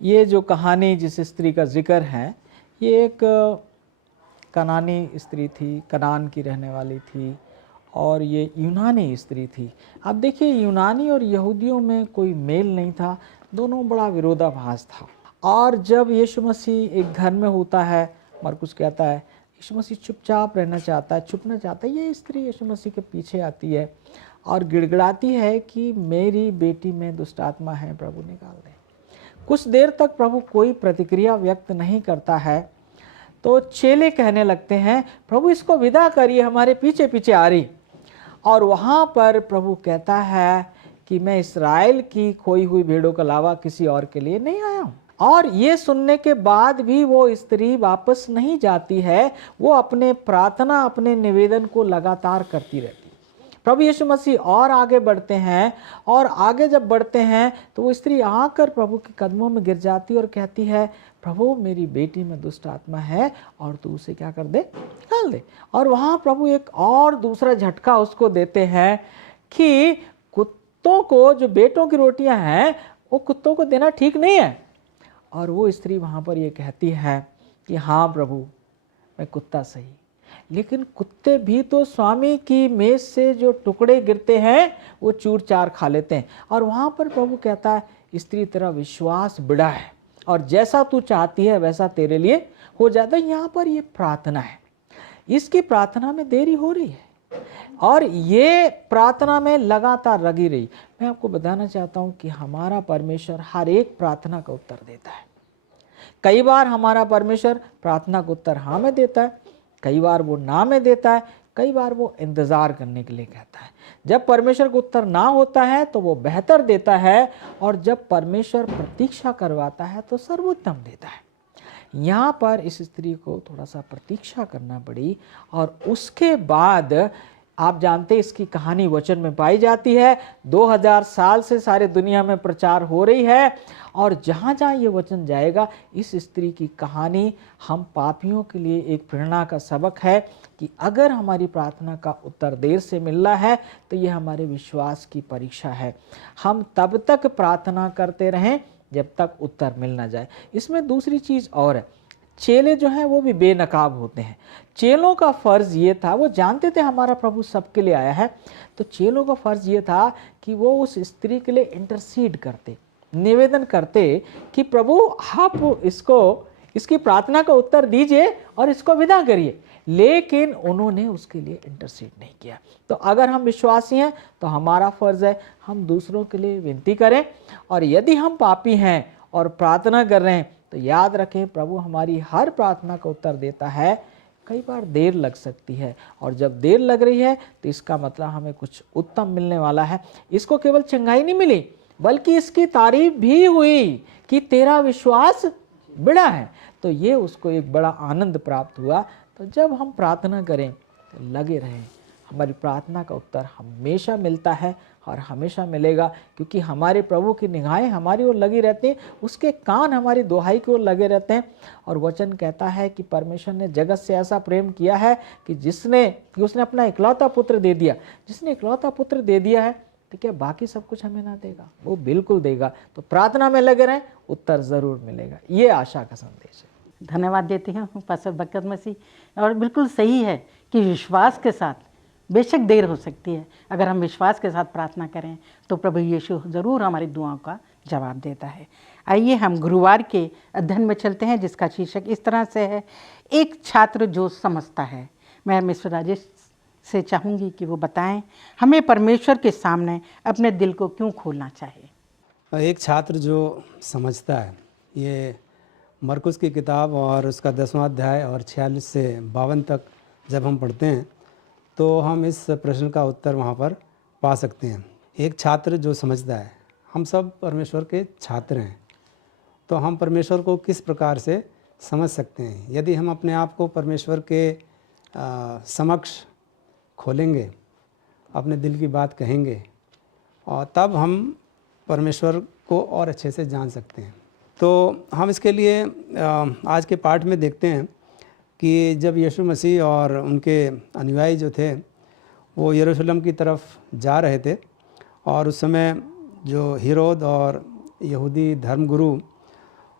ये जो कहानी जिस स्त्री का जिक्र है ये एक कनानी स्त्री थी, कनान की रहने वाली थी और ये यूनानी स्त्री थी। अब देखिए यूनानी और यहूदियों में कोई मेल नहीं था, दोनों बड़ा विरोधाभास था। और जब यीशु मसीह एक घर में होता है, मरकुस कहता है यीशु मसीह चुपचाप रहना चाहता है, छुपना चाहता है। ये स्त्री यीशु मसीह के पीछे आती है और गिड़गिड़ाती है कि मेरी बेटी में दुष्ट आत्मा है, प्रभु निकाल दे। कुछ देर तक प्रभु कोई प्रतिक्रिया व्यक्त नहीं करता है तो चेले कहने लगते हैं प्रभु इसको विदा करिए, हमारे पीछे पीछे आ रही। और वहाँ पर प्रभु कहता है कि मैं इस्राएल की खोई हुई भेड़ों के अलावा किसी और के लिए नहीं आया हूँ। और ये सुनने के बाद भी वो स्त्री वापस नहीं जाती है, वो अपने प्रार्थना, अपने निवेदन को लगातार करती रहती है। प्रभु यीशु मसीह और आगे बढ़ते हैं और आगे जब बढ़ते हैं तो वो स्त्री आकर प्रभु के कदमों में गिर जाती है और कहती है प्रभु मेरी बेटी में दुष्ट आत्मा है और तू उसे क्या कर दे, निकाल दे। और वहाँ प्रभु एक और दूसरा झटका उसको देते हैं कि कुत्तों को जो बेटों की रोटियां हैं वो कुत्तों को देना ठीक नहीं है। और वो स्त्री वहाँ पर ये कहती है कि हाँ प्रभु मैं कुत्ता सही, लेकिन कुत्ते भी तो स्वामी की मेज से जो टुकड़े गिरते हैं वो चूर चार खा लेते हैं। और वहाँ पर प्रभु कहता है स्त्री तेरा विश्वास बड़ा है, और जैसा तू चाहती है वैसा तेरे लिए हो जाता है। यहाँ पर ये प्रार्थना है, इसकी प्रार्थना में देरी हो रही है और ये प्रार्थना में लगातार लगी रही। मैं आपको बताना चाहता हूँ कि हमारा परमेश्वर हर एक प्रार्थना का उत्तर देता है। कई बार हमारा परमेश्वर प्रार्थना का उत्तर हाँ में देता है, कई बार वो ना में देता है, कई बार वो इंतज़ार करने के लिए कहता है। जब परमेश्वर का उत्तर ना होता है तो वो बेहतर देता है, और जब परमेश्वर प्रतीक्षा करवाता है तो सर्वोत्तम देता है। यहाँ पर इस स्त्री को थोड़ा सा प्रतीक्षा करना पड़ी, और उसके बाद आप जानते इसकी कहानी वचन में पाई जाती है। 2000 साल से सारे दुनिया में प्रचार हो रही है, और जहाँ जहाँ ये वचन जाएगा इस स्त्री की कहानी हम पापियों के लिए एक प्रेरणा का सबक है कि अगर हमारी प्रार्थना का उत्तर देर से मिल रहा है तो ये हमारे विश्वास की परीक्षा है। हम तब तक प्रार्थना करते रहें जब तक उत्तर मिल ना जाए। इसमें दूसरी चीज़ और है, चेले जो हैं वो भी बेनकाब होते हैं। चेलों का फ़र्ज़ ये था, वो जानते थे हमारा प्रभु सबके लिए आया है, तो चेलों का फ़र्ज़ ये था कि वो उस स्त्री के लिए इंटरसीड करते, निवेदन करते कि प्रभु आप इसकी प्रार्थना का उत्तर दीजिए और इसको विदा करिए। लेकिन उन्होंने उसके लिए इंटरसीड नहीं किया। तो अगर हम विश्वासी हैं तो हमारा फ़र्ज़ है हम दूसरों के लिए विनती करें, और यदि हम पापी हैं और प्रार्थना कर रहे हैं तो याद रखें प्रभु हमारी हर प्रार्थना का उत्तर देता है। कई बार देर लग सकती है, और जब देर लग रही है तो इसका मतलब हमें कुछ उत्तम मिलने वाला है। इसको केवल चंगाई नहीं मिली बल्कि इसकी तारीफ भी हुई कि तेरा विश्वास बड़ा है, तो ये उसको एक बड़ा आनंद प्राप्त हुआ। तो जब हम प्रार्थना करें तो लगे रहें, हमारी प्रार्थना का उत्तर हमेशा मिलता है और हमेशा मिलेगा, क्योंकि हमारे प्रभु की निगाहें हमारी ओर लगी रहती हैं, उसके कान हमारी दुहाई की ओर लगे रहते हैं। और वचन कहता है कि परमेश्वर ने जगत से ऐसा प्रेम किया है कि उसने अपना इकलौता पुत्र दे दिया। जिसने इकलौता पुत्र दे दिया है तो क्या बाकी सब कुछ हमें ना देगा? वो बिल्कुल देगा। तो प्रार्थना में लगे रहें, उत्तर ज़रूर मिलेगा। ये आशा का संदेश है। धन्यवाद देती हूँ पास्टर बरकत मसीह। और बिल्कुल सही है कि विश्वास के साथ बेशक देर हो सकती है, अगर हम विश्वास के साथ प्रार्थना करें तो प्रभु यीशु ज़रूर हमारी दुआओं का जवाब देता है। आइए हम गुरुवार के अध्ययन में चलते हैं, जिसका शीर्षक इस तरह से है, एक छात्र जो समझता है। मैं मिस्टर राजेश से चाहूँगी कि वो बताएं हमें परमेश्वर के सामने अपने दिल को क्यों खोलना चाहिए। एक छात्र जो समझता है, ये मरकुस की किताब और उसका 10वां अध्याय और 46 से 52 तक जब हम पढ़ते हैं तो हम इस प्रश्न का उत्तर वहाँ पर पा सकते हैं। एक छात्र जो समझता है, हम सब परमेश्वर के छात्र हैं, तो हम परमेश्वर को किस प्रकार से समझ सकते हैं? यदि हम अपने आप को परमेश्वर के समक्ष खोलेंगे, अपने दिल की बात कहेंगे, और तब हम परमेश्वर को और अच्छे से जान सकते हैं। तो हम इसके लिए आज के पाठ में देखते हैं कि जब यीशु मसीह और उनके अनुयायी जो थे वो यरूशलेम की तरफ जा रहे थे, और उस समय जो हेरोद और यहूदी धर्मगुरु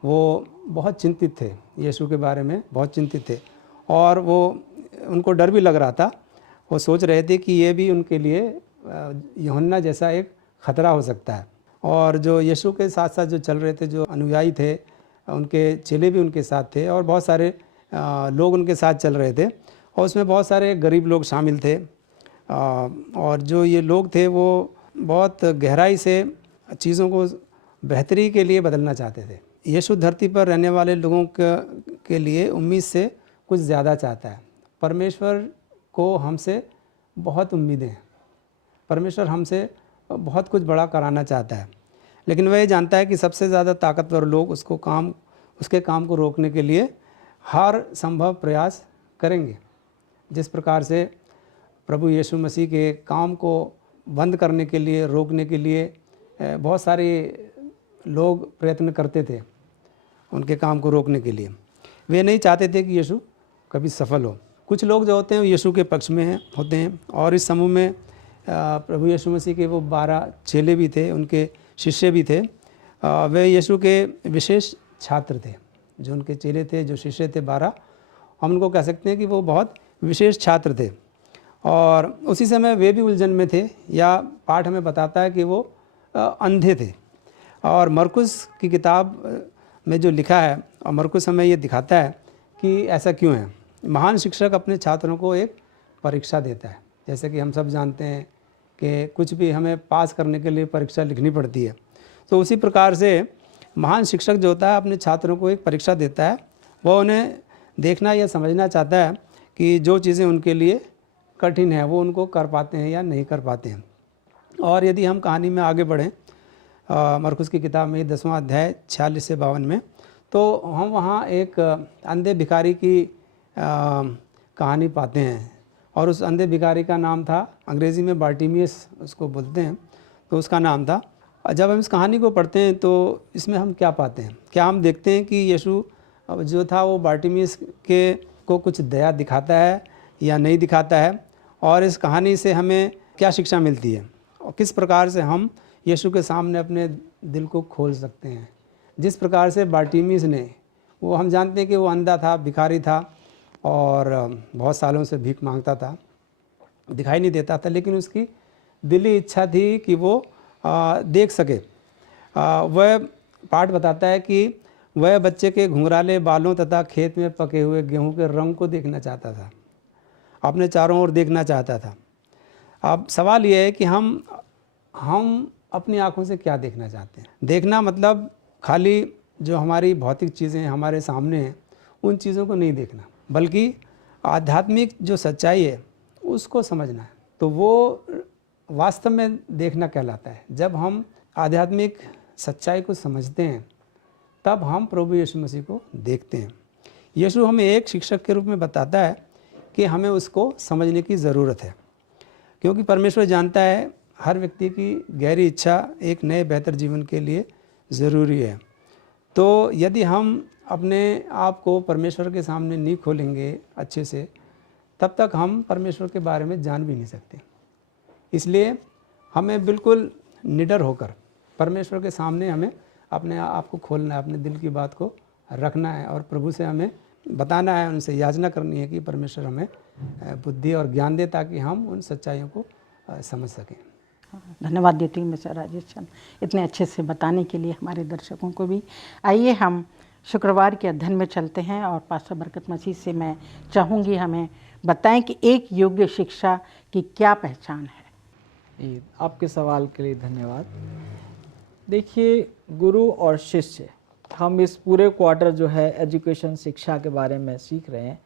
वो बहुत चिंतित थे, यीशु के बारे में बहुत चिंतित थे, और वो उनको डर भी लग रहा था। वो सोच रहे थे कि ये भी उनके लिए यूहन्ना जैसा एक ख़तरा हो सकता है। और जो यीशु के साथ साथ जो चल रहे थे, जो अनुयायी थे, उनके चेले भी उनके साथ थे, और बहुत सारे लोग उनके साथ चल रहे थे, और उसमें बहुत सारे गरीब लोग शामिल थे। और जो ये लोग थे वो बहुत गहराई से चीज़ों को बेहतरी के लिए बदलना चाहते थे। यीशु धरती पर रहने वाले लोगों के लिए उम्मीद से कुछ ज़्यादा चाहता है। परमेश्वर को हमसे बहुत उम्मीदें हैं, परमेश्वर हमसे बहुत कुछ बड़ा कराना चाहता है, लेकिन वह ये जानता है कि सबसे ज़्यादा ताकतवर लोग उसके काम को रोकने के लिए हर संभव प्रयास करेंगे। जिस प्रकार से प्रभु यीशु मसीह के काम को बंद करने के लिए, रोकने के लिए बहुत सारे लोग प्रयत्न करते थे, उनके काम को रोकने के लिए। वे नहीं चाहते थे कि यीशु कभी सफल हो। कुछ लोग जो होते हैं वो यीशु के पक्ष में होते हैं, और इस समूह में प्रभु यीशु मसीह के वो 12 चेले भी थे, उनके शिष्य भी थे। वे यीशु के विशेष छात्र थे। जो उनके चेले थे, जो शिष्य थे 12, हम उनको कह सकते हैं कि वो बहुत विशेष छात्र थे। और उसी समय वे भी उलझन में थे, या पाठ हमें बताता है कि वो अंधे थे। और मरकुस की किताब में जो लिखा है और मरकुस हमें ये दिखाता है कि ऐसा क्यों है। महान शिक्षक अपने छात्रों को एक परीक्षा देता है। जैसे कि हम सब जानते हैं कि कुछ भी हमें पास करने के लिए परीक्षा लिखनी पड़ती है, तो उसी प्रकार से महान शिक्षक जो होता है अपने छात्रों को एक परीक्षा देता है। वह उन्हें देखना या समझना चाहता है कि जो चीज़ें उनके लिए कठिन है वो उनको कर पाते हैं या नहीं कर पाते हैं। और यदि हम कहानी में आगे बढ़ें मरकुस की किताब में 10वां अध्याय 46 से 52 में, तो हम वहाँ एक अंधे भिखारी की कहानी पाते हैं। और उस अंधे भिखारी का नाम था, अंग्रेज़ी में बार्टिमियस उसको बोलते हैं, तो उसका नाम था। जब हम इस कहानी को पढ़ते हैं तो इसमें हम क्या पाते हैं? क्या हम देखते हैं कि यीशु जो था वो बार्टिमियस के को कुछ दया दिखाता है या नहीं दिखाता है? और इस कहानी से हमें क्या शिक्षा मिलती है और किस प्रकार से हम यीशु के सामने अपने दिल को खोल सकते हैं? जिस प्रकार से बार्टिमियस ने, वो हम जानते हैं कि वो अंधा था, भिखारी था और बहुत सालों से भीख मांगता था, दिखाई नहीं देता था, लेकिन उसकी दिली इच्छा थी कि वो देख सके। वह पाठ बताता है कि वह बच्चे के घुंघराले बालों तथा खेत में पके हुए गेहूं के रंग को देखना चाहता था, अपने चारों ओर देखना चाहता था। अब सवाल यह है कि हम अपनी आँखों से क्या देखना चाहते हैं? देखना मतलब खाली जो हमारी भौतिक चीज़ें हमारे सामने हैं उन चीज़ों को नहीं देखना, बल्कि आध्यात्मिक जो सच्चाई है उसको समझना है। तो वो वास्तव में देखना कहलाता है। जब हम आध्यात्मिक सच्चाई को समझते हैं तब हम प्रभु यीशु मसीह को देखते हैं। यीशु हमें एक शिक्षक के रूप में बताता है कि हमें उसको समझने की ज़रूरत है, क्योंकि परमेश्वर जानता है हर व्यक्ति की गहरी इच्छा एक नए बेहतर जीवन के लिए ज़रूरी है। तो यदि हम अपने आप को परमेश्वर के सामने नहीं खोलेंगे अच्छे से, तब तक हम परमेश्वर के बारे में जान भी नहीं सकते। इसलिए हमें बिल्कुल निडर होकर परमेश्वर के सामने हमें अपने आप को खोलना है, अपने दिल की बात को रखना है और प्रभु से हमें बताना है, उनसे याचना करनी है कि परमेश्वर हमें बुद्धि और ज्ञान दे ताकि हम उन सच्चाइयों को समझ सकें। धन्यवाद देती हूँ मिस्टर राजेश चंद इतने अच्छे से बताने के लिए हमारे दर्शकों को भी। आइए हम शुक्रवार के अध्ययन में चलते हैं और पास्टर बरकत मसीह से मैं चाहूँगी हमें बताएं कि एक योग्य शिक्षा की क्या पहचान है। आपके सवाल के लिए धन्यवाद। देखिए, गुरु और शिष्य, हम इस पूरे क्वार्टर जो है एजुकेशन शिक्षा के बारे में सीख रहे हैं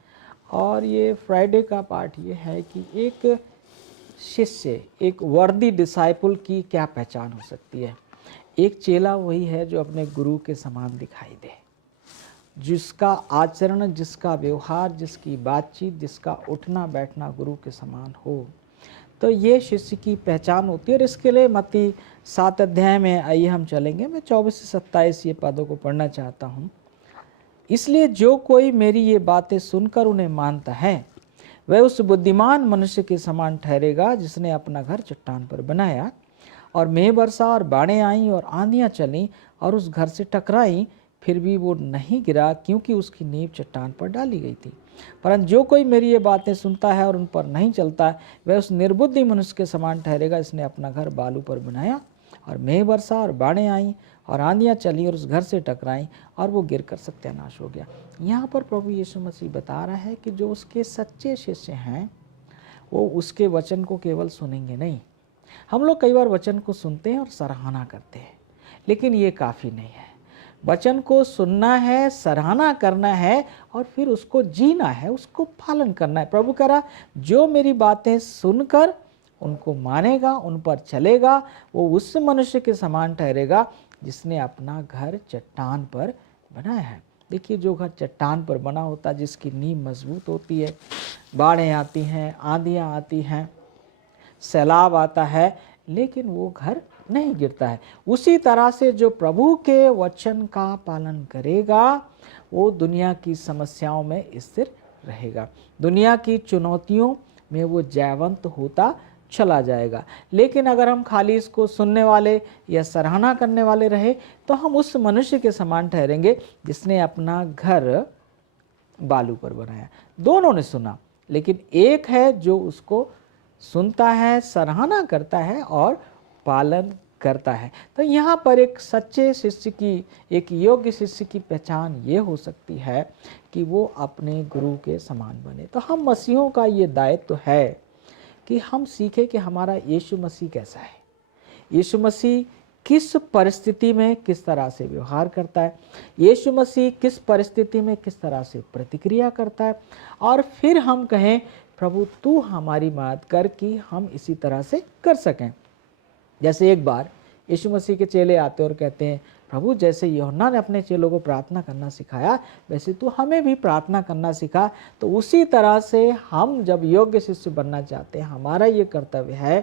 और ये फ्राइडे का पार्ट ये है कि एक शिष्य, एक वर्दी डिसाइपल की क्या पहचान हो सकती है। एक चेला वही है जो अपने गुरु के समान दिखाई दे, जिसका आचरण, जिसका व्यवहार, जिसकी बातचीत, जिसका उठना बैठना गुरु के समान हो। तो ये शिष्य की पहचान होती है। और इसके लिए मत्ती 7 अध्याय में आइए हम चलेंगे। मैं 24 से 27 ये पदों को पढ़ना चाहता हूँ। इसलिए जो कोई मेरी ये बातें सुनकर उन्हें मानता है वह उस बुद्धिमान मनुष्य के समान ठहरेगा जिसने अपना घर चट्टान पर बनाया, और मेघ बरसा और बाढ़ें आईं और आंधियां चलीं और उस घर से टकराईं, फिर भी वो नहीं गिरा क्योंकि उसकी नींव चट्टान पर डाली गई थी। परंतु जो कोई मेरी ये बातें सुनता है और उन पर नहीं चलता है वह उस निर्बुद्धि मनुष्य के समान ठहरेगा जिसने अपना घर बालू पर बनाया, और मेघ बरसा और बाढ़ें आईं और आंधियां चली और उस घर से टकराईं और वो गिरकर सत्यानाश हो गया। यहाँ पर प्रभु यीशु मसीह बता रहा है कि जो उसके सच्चे शिष्य हैं वो उसके वचन को केवल सुनेंगे नहीं। हम लोग कई बार वचन को सुनते हैं और सराहना करते हैं, लेकिन ये काफ़ी नहीं है। वचन को सुनना है, सराहना करना है और फिर उसको जीना है, उसको पालन करना है। प्रभु कह रहा, जो मेरी बातें सुनकर उनको मानेगा, उन पर चलेगा, वो उस मनुष्य के समान ठहरेगा जिसने अपना घर चट्टान पर बनाया है। देखिए, जो घर चट्टान पर बना होता है, जिसकी नींव मजबूत होती है, बाढ़ें आती हैं, आंधियाँ आती हैं, सैलाब आता है, लेकिन वो घर नहीं गिरता है। उसी तरह से जो प्रभु के वचन का पालन करेगा वो दुनिया की समस्याओं में स्थिर रहेगा, दुनिया की चुनौतियों में वो जयवंत होता चला जाएगा। लेकिन अगर हम खाली इसको सुनने वाले या सराहना करने वाले रहे तो हम उस मनुष्य के समान ठहरेंगे जिसने अपना घर बालू पर बनाया। दोनों ने सुना, लेकिन एक है जो उसको सुनता है, सराहना करता है और पालन करता है। तो यहाँ पर एक सच्चे शिष्य की, एक योग्य शिष्य की पहचान ये हो सकती है कि वो अपने गुरु के समान बने। तो हम मसीहों का ये दायित्व है कि हम सीखें कि हमारा यीशु मसीह कैसा है, यीशु मसीह किस परिस्थिति में किस तरह से व्यवहार करता है, यीशु मसीह किस परिस्थिति में किस तरह से प्रतिक्रिया करता है, और फिर हम कहें प्रभु तू हमारी मदद कर कि हम इसी तरह से कर सकें। जैसे एक बार यीशु मसीह के चेले आते और कहते हैं प्रभु जैसे यूहन्ना ने अपने चेलों को प्रार्थना करना सिखाया वैसे तू हमें भी प्रार्थना करना सिखा। तो उसी तरह से हम जब योग्य शिष्य बनना चाहते हैं, हमारा ये कर्तव्य है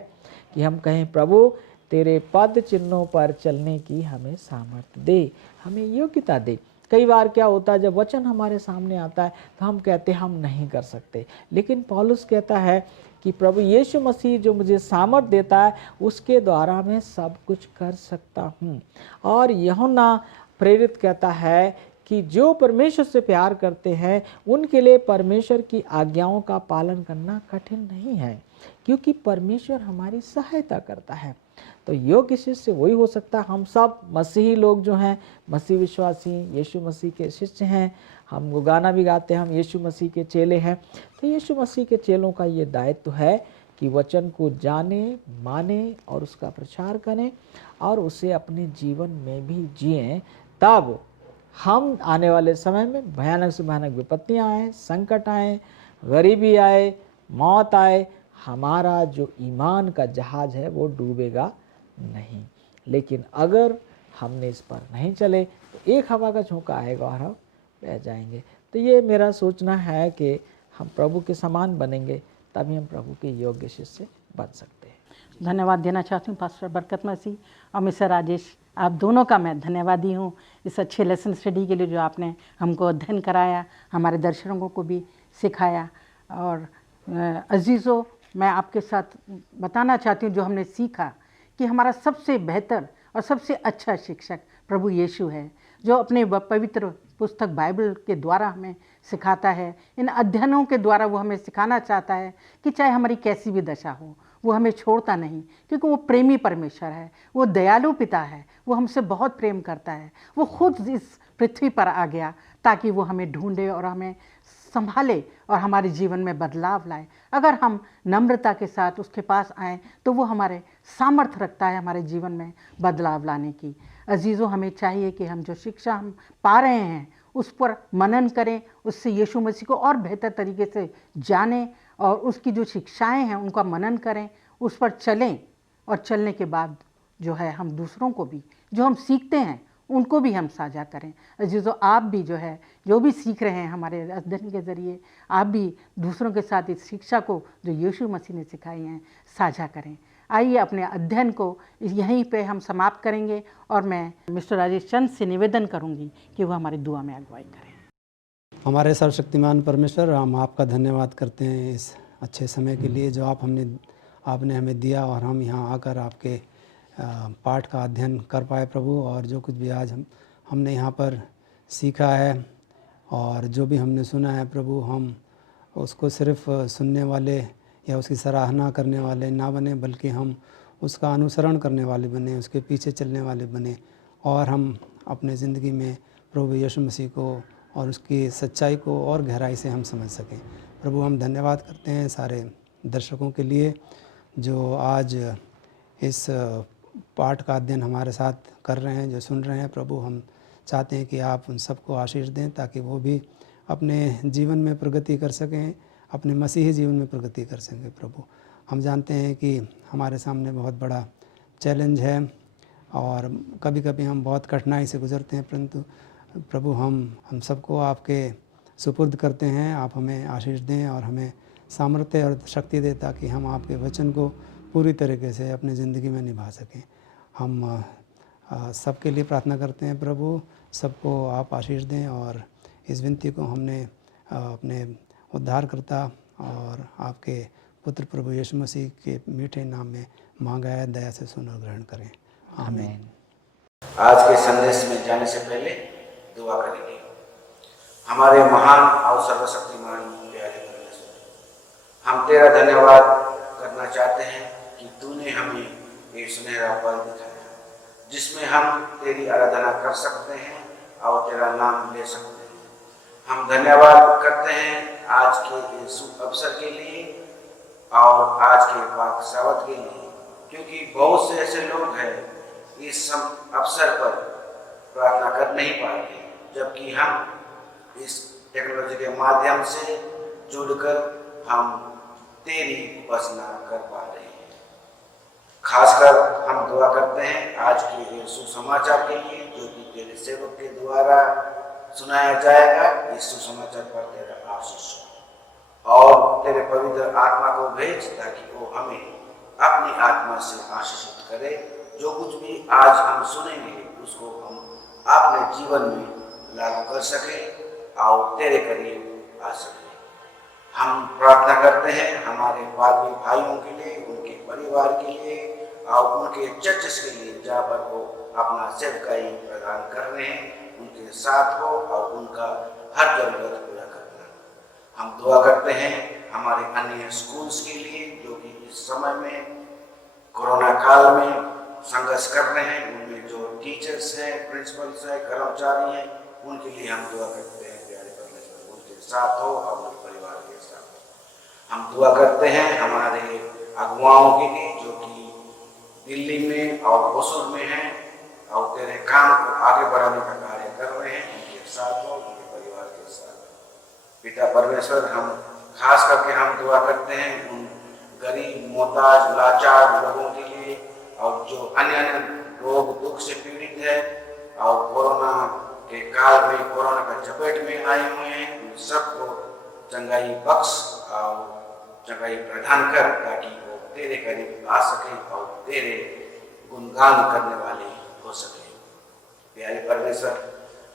कि हम कहें प्रभु तेरे पद चिन्हों पर चलने की हमें सामर्थ्य दे, हमें योग्यता दे। कई बार क्या होता है, जब वचन हमारे सामने आता है तो हम कहते हैं हम नहीं कर सकते, लेकिन पौलुस कहता है कि प्रभु यीशु मसीह जो मुझे सामर्थ्य देता है उसके द्वारा मैं सब कुछ कर सकता हूँ। और यूहन्ना प्रेरित कहता है कि जो परमेश्वर से प्यार करते हैं उनके लिए परमेश्वर की आज्ञाओं का पालन करना कठिन नहीं है, क्योंकि परमेश्वर हमारी सहायता करता है। तो योग्य शिष्य वही हो सकता है। हम सब मसीही लोग जो हैं, मसीह विश्वासी यीशु मसीह के शिष्य हैं। हम वो गाना भी गाते हैं, हम यीशु मसीह के चेले हैं। तो यीशु मसीह के चेलों का ये दायित्व है कि वचन को जाने, माने और उसका प्रचार करें और उसे अपने जीवन में भी जिएं। तब हम आने वाले समय में भयानक से भयानक विपत्तियाँ आए, संकट आए, गरीबी आए, मौत आए, हमारा जो ईमान का जहाज है वो डूबेगा नहीं। लेकिन अगर हमने इस पर नहीं चले तो एक हवा का झोंका आएगा और हम बह जाएंगे। तो ये मेरा सोचना है कि हम प्रभु के समान बनेंगे, तभी हम प्रभु के योग्य शिष्य बन सकते हैं। धन्यवाद देना चाहती हूँ पास्टर बरकत मसीह और मिस्टर राजेश, आप दोनों का मैं धन्यवादी हूँ इस अच्छे लेसन स्टडी के लिए जो आपने हमको अध्ययन कराया, हमारे दर्शकों को भी सिखाया। और अजीज़ों, मैं आपके साथ बताना चाहती हूँ जो हमने सीखा कि हमारा सबसे बेहतर और सबसे अच्छा शिक्षक प्रभु यीशु है, जो अपने पवित्र पुस्तक बाइबल के द्वारा हमें सिखाता है। इन अध्ययनों के द्वारा वो हमें सिखाना चाहता है कि चाहे हमारी कैसी भी दशा हो वो हमें छोड़ता नहीं, क्योंकि वो प्रेमी परमेश्वर है, वो दयालु पिता है, वो हमसे बहुत प्रेम करता है। वो खुद इस पृथ्वी पर आ गया ताकि वो हमें ढूंढे और हमें संभाले और हमारे जीवन में बदलाव लाए। अगर हम नम्रता के साथ उसके पास आएँ तो वो हमारे सामर्थ्य रखता है हमारे जीवन में बदलाव लाने की। अजीज़ों, हमें चाहिए कि हम जो शिक्षा हम पा रहे हैं उस पर मनन करें, उससे यीशु मसीह को और बेहतर तरीके से जानें और उसकी जो शिक्षाएं हैं उनका मनन करें, उस पर चलें। और चलने के बाद जो है हम दूसरों को भी जो हम सीखते हैं उनको भी हम साझा करें। अजीज़ों, आप भी जो है जो भी सीख रहे हैं हमारे अध्ययन के ज़रिए, आप भी दूसरों के साथ इस शिक्षा को जो यीशु मसीह ने सिखाई हैं साझा करें। आइए अपने अध्ययन को यहीं पे हम समाप्त करेंगे और मैं मिस्टर राजेश चंद से निवेदन करूंगी कि वो हमारी दुआ में अगुवाई करें। हमारे सर्वशक्तिमान परमेश्वर, हम आपका धन्यवाद करते हैं इस अच्छे समय के लिए जो आपने हमें दिया और हम यहाँ आकर आपके पाठ का अध्ययन कर पाए प्रभु। और जो कुछ भी आज हमने यहाँ पर सीखा है और जो भी हमने सुना है प्रभु, हम उसको सिर्फ सुनने वाले या उसकी सराहना करने वाले ना बने, बल्कि हम उसका अनुसरण करने वाले बने, उसके पीछे चलने वाले बने और हम अपने ज़िंदगी में प्रभु यीशु मसीह को और उसकी सच्चाई को और गहराई से हम समझ सकें। प्रभु, हम धन्यवाद करते हैं सारे दर्शकों के लिए जो आज इस पाठ का अध्ययन हमारे साथ कर रहे हैं, जो सुन रहे हैं। प्रभु, हम चाहते हैं कि आप उन सबको आशीष दें ताकि वो भी अपने जीवन में प्रगति कर सकें, अपने मसीही जीवन में प्रगति कर सकें। प्रभु, हम जानते हैं कि हमारे सामने बहुत बड़ा चैलेंज है और कभी कभी हम बहुत कठिनाई से गुजरते हैं, परंतु प्रभु हम सबको आपके सुपुर्द करते हैं। आप हमें आशीष दें और हमें सामर्थ्य और शक्ति दें ताकि हम आपके वचन को पूरी तरीके से अपनी ज़िंदगी में निभा सकें। हम सबके लिए प्रार्थना करते हैं प्रभु, सबको आप आशीष दें और इस विनती को हमने अपने उद्धारकर्ता और आपके पुत्र प्रभु यीशु मसीह के मीठे नाम में मांगा है। दया से सुन और ग्रहण करें, आमीन। आज के संदेश में जाने से पहले दुआ करेंगे। हमारे महान और सर्वशक्तिमान प्यारे परमेश्वर, हम तेरा धन्यवाद करना चाहते हैं कि तूने हमें एक सुनहरा पल दिखाया। जिसमें हम तेरी आराधना कर सकते हैं और तेरा नाम ले सकते हैं। हम धन्यवाद करते हैं आज के इस अवसर के लिए और आज के पाक सावत के लिए, क्योंकि बहुत से ऐसे लोग हैं इस अवसर पर प्रार्थना कर नहीं पाते, जबकि हम इस टेक्नोलॉजी के माध्यम से जुड़कर हम तेरी उपासना कर पा रहे हैं। खासकर हम दुआ करते हैं आज के ये सुसमाचार के लिए, जो कि तेरे सेवक के द्वारा सुनाया जाएगा। इस सुसमाचार पर तेरा आशीष और तेरे पवित्र आत्मा को भेज, ताकि वो हमें अपनी आत्मा से आशीषित करे। जो कुछ भी आज हम सुनेंगे उसको हम अपने जीवन में लागू कर सके और तेरे करीब आ सके। हम प्रार्थना करते हैं हमारे पादरी भाइयों के लिए, उनके परिवार के लिए और उनके चर्चेस के लिए, जहाँ पर वो अपना सेवकाई प्रदान कर रहे हैं, उनके साथ हो और उनका हर जरूरत पूरा करना। हम दुआ करते हैं हमारे अन्य स्कूल्स के लिए, जो कि इस समय में कोरोना काल में संघर्ष कर रहे हैं। उनमें जो टीचर्स हैं, प्रिंसिपल्स हैं, कर्मचारी हैं, उनके लिए हम दुआ करते हैं प्यारे परमेश्वर उनके साथ हो और उनके परिवार के साथ हो। हम दुआ करते हैं हमारे अगुवाओं के लिए, जो कि दिल्ली में और होसुर में हैं और तेरे काम को आगे बढ़ाने का कार्य कर रहे हैं, उनके साथ हो, उनके परिवार के साथ। पिता परमेश्वर, हम खास करके हम दुआ करते हैं उन गरीब, मोहताज, लाचार लोगों के लिए और जो अन्य अन्य रोग दुख से पीड़ित है और कोरोना के काल में कोरोना का चपेट में आए हुए हैं, उन सबको चंगाई बख्श और चंगाई प्रदान कर, ताकि वो तेरे करीब आ सके और तेरे गुणगान करने वाले हो सके। प्यारे परमेश्वर,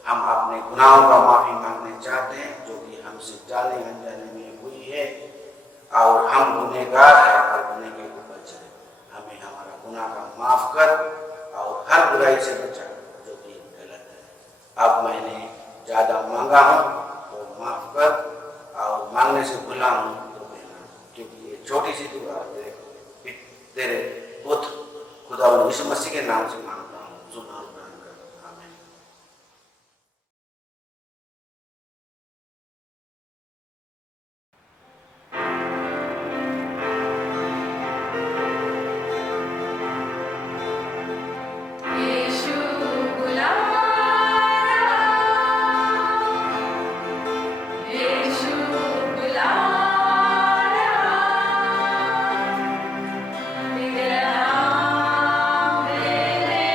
हम अपने गुनाहों का माफी मांगने चाहते हैं, जो कि हमसे जाने अनजाने में हुई है और हम गुनहगार हैं और गुनाह के ऊपर चले। हमें हमारा गुनाह का माफ कर और हर बुराई से बचा, जो कि गलत है। अब मैंने ज़्यादा मांगा हूँ तो माफ कर और मांगने से भुला हूँ तो देना, क्योंकि ये छोटी सी दुआ तेरे पुत्र खुदा यीशु मसीह के नाम से मांगता हूँ, सुना और ग्रहण कर। आमीन। यीशु बुला रहा, यीशु बुला रहा, तेरा नाम मेरे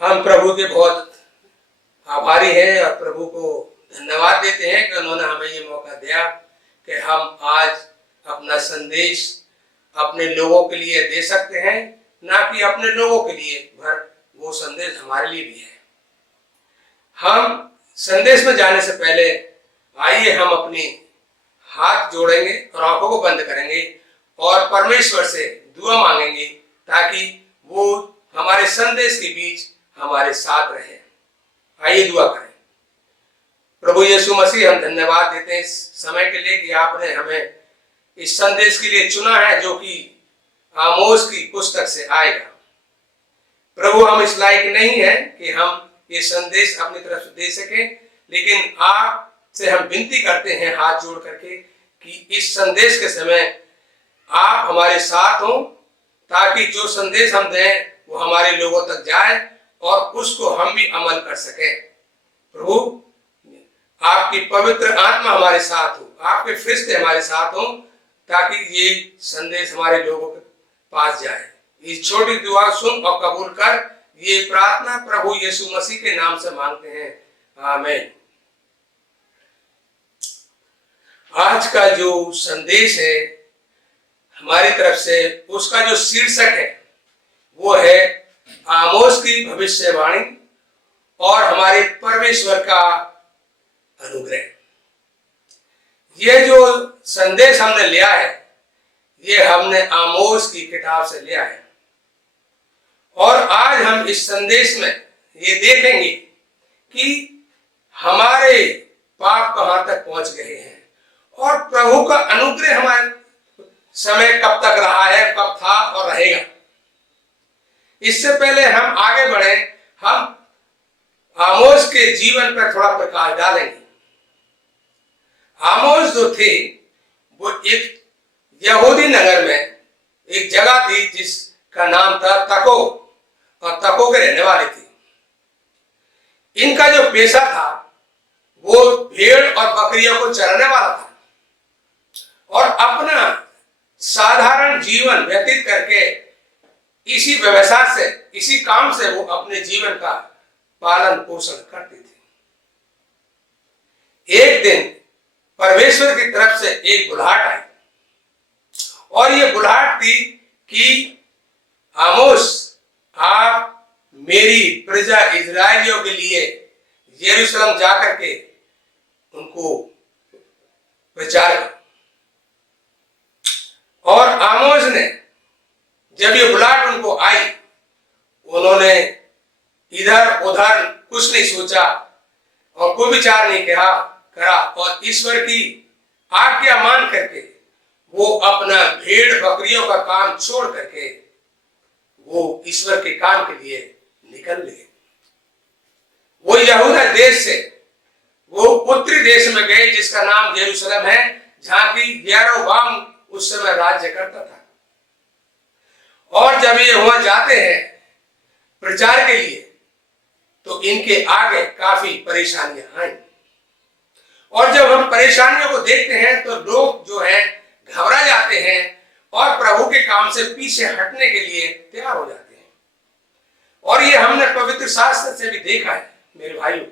हम प्रभु के बहुत आभारी हैं और प्रभु को धन्यवाद देते हैं कि उन्होंने हमें ये मौका दिया कि हम आज अपना संदेश अपने लोगों के लिए दे सकते हैं, ना कि अपने लोगों के लिए भर, वो संदेश हमारे लिए भी है। हम संदेश में जाने से पहले आइए हम अपने हाथ जोड़ेंगे और आंखों को बंद करेंगे और परमेश्वर से दुआ मांगेंगे ताकि वो हमारे संदेश के बीच हमारे साथ रहे। आइए दुआ करें। प्रभु यीशु मसीह, हम धन्यवाद देते हैं इस समय के लिए कि आपने हमें इस संदेश के लिए चुना है जो कि आमोस की पुस्तक से आएगा। प्रभु, हम इस लायक नहीं है कि हम ये संदेश अपनी तरफ से दे सके, लेकिन आपसे हम विनती करते हैं हाथ जोड़ करके कि इस संदेश के समय आप हमारे साथ हो, ताकि जो संदेश हम दें वो हमारे लोगों तक जाए और उसको हम भी अमल कर सके। प्रभु, आपकी पवित्र आत्मा हमारे साथ हो, आपके फरिश्ते हमारे साथ हो, ताकि ये संदेश हमारे लोगों के पास जाए। इस छोटी दुआ सुन और कबूल कर। ये प्रार्थना प्रभु यीशु मसीह के नाम से मांगते हैं, आमीन। आज का जो संदेश है हमारी तरफ से, उसका जो शीर्षक है वो है आमोस की भविष्यवाणी और हमारे परमेश्वर का अनुग्रह। ये जो संदेश हमने लिया है ये हमने आमोस की किताब से लिया है और आज हम इस संदेश में ये देखेंगे कि हमारे पाप कहां तक पहुंच गए हैं और प्रभु का अनुग्रह हमारे समय कब तक रहा है, कब था और रहेगा। इससे पहले हम आगे बढ़े, हम आमोस के जीवन पर थोड़ा प्रकाश डालेंगे। आमोस जो थे वो एक यहूदी नगर में एक जगह थी जिसका नाम था तको, और तको के रहने वाले थे। इनका जो पेशा था वो भेड़ और बकरियों को चराने वाला था और अपना साधारण जीवन व्यतीत करके इसी व्यवसाय से, इसी काम से वो अपने जीवन का पालन पोषण करते थे। एक दिन परमेश्वर की तरफ से एक बुलाहट आई और ये बुलाहट थी कि आमोस, आप मेरी प्रजा इजराइलियों के लिए यरूशलेम जाकर के उनको प्रचार करो। और आमोस ने जब ये बुलाहट उनको आई, उन्होंने इधर उधर कुछ नहीं सोचा और कोई विचार नहीं करा और ईश्वर की आज्ञा मान करके वो अपना भेड़ बकरियों का काम छोड़ करके वो ईश्वर के काम के लिए निकल गए। वो यहूदा देश से वो उत्तरी देश में गए जिसका नाम यरूशलेम है, जहां की यरोबाम उस समय राज्य करता था। और जब ये वहां जाते हैं प्रचार के लिए तो इनके आगे काफी परेशानियां आई और जब हम परेशानियों को देखते हैं तो लोग जो है घबरा जाते हैं और प्रभु के काम से पीछे हटने के लिए तैयार हो जाते हैं। और ये हमने पवित्र शास्त्र से भी देखा है मेरे भाइयों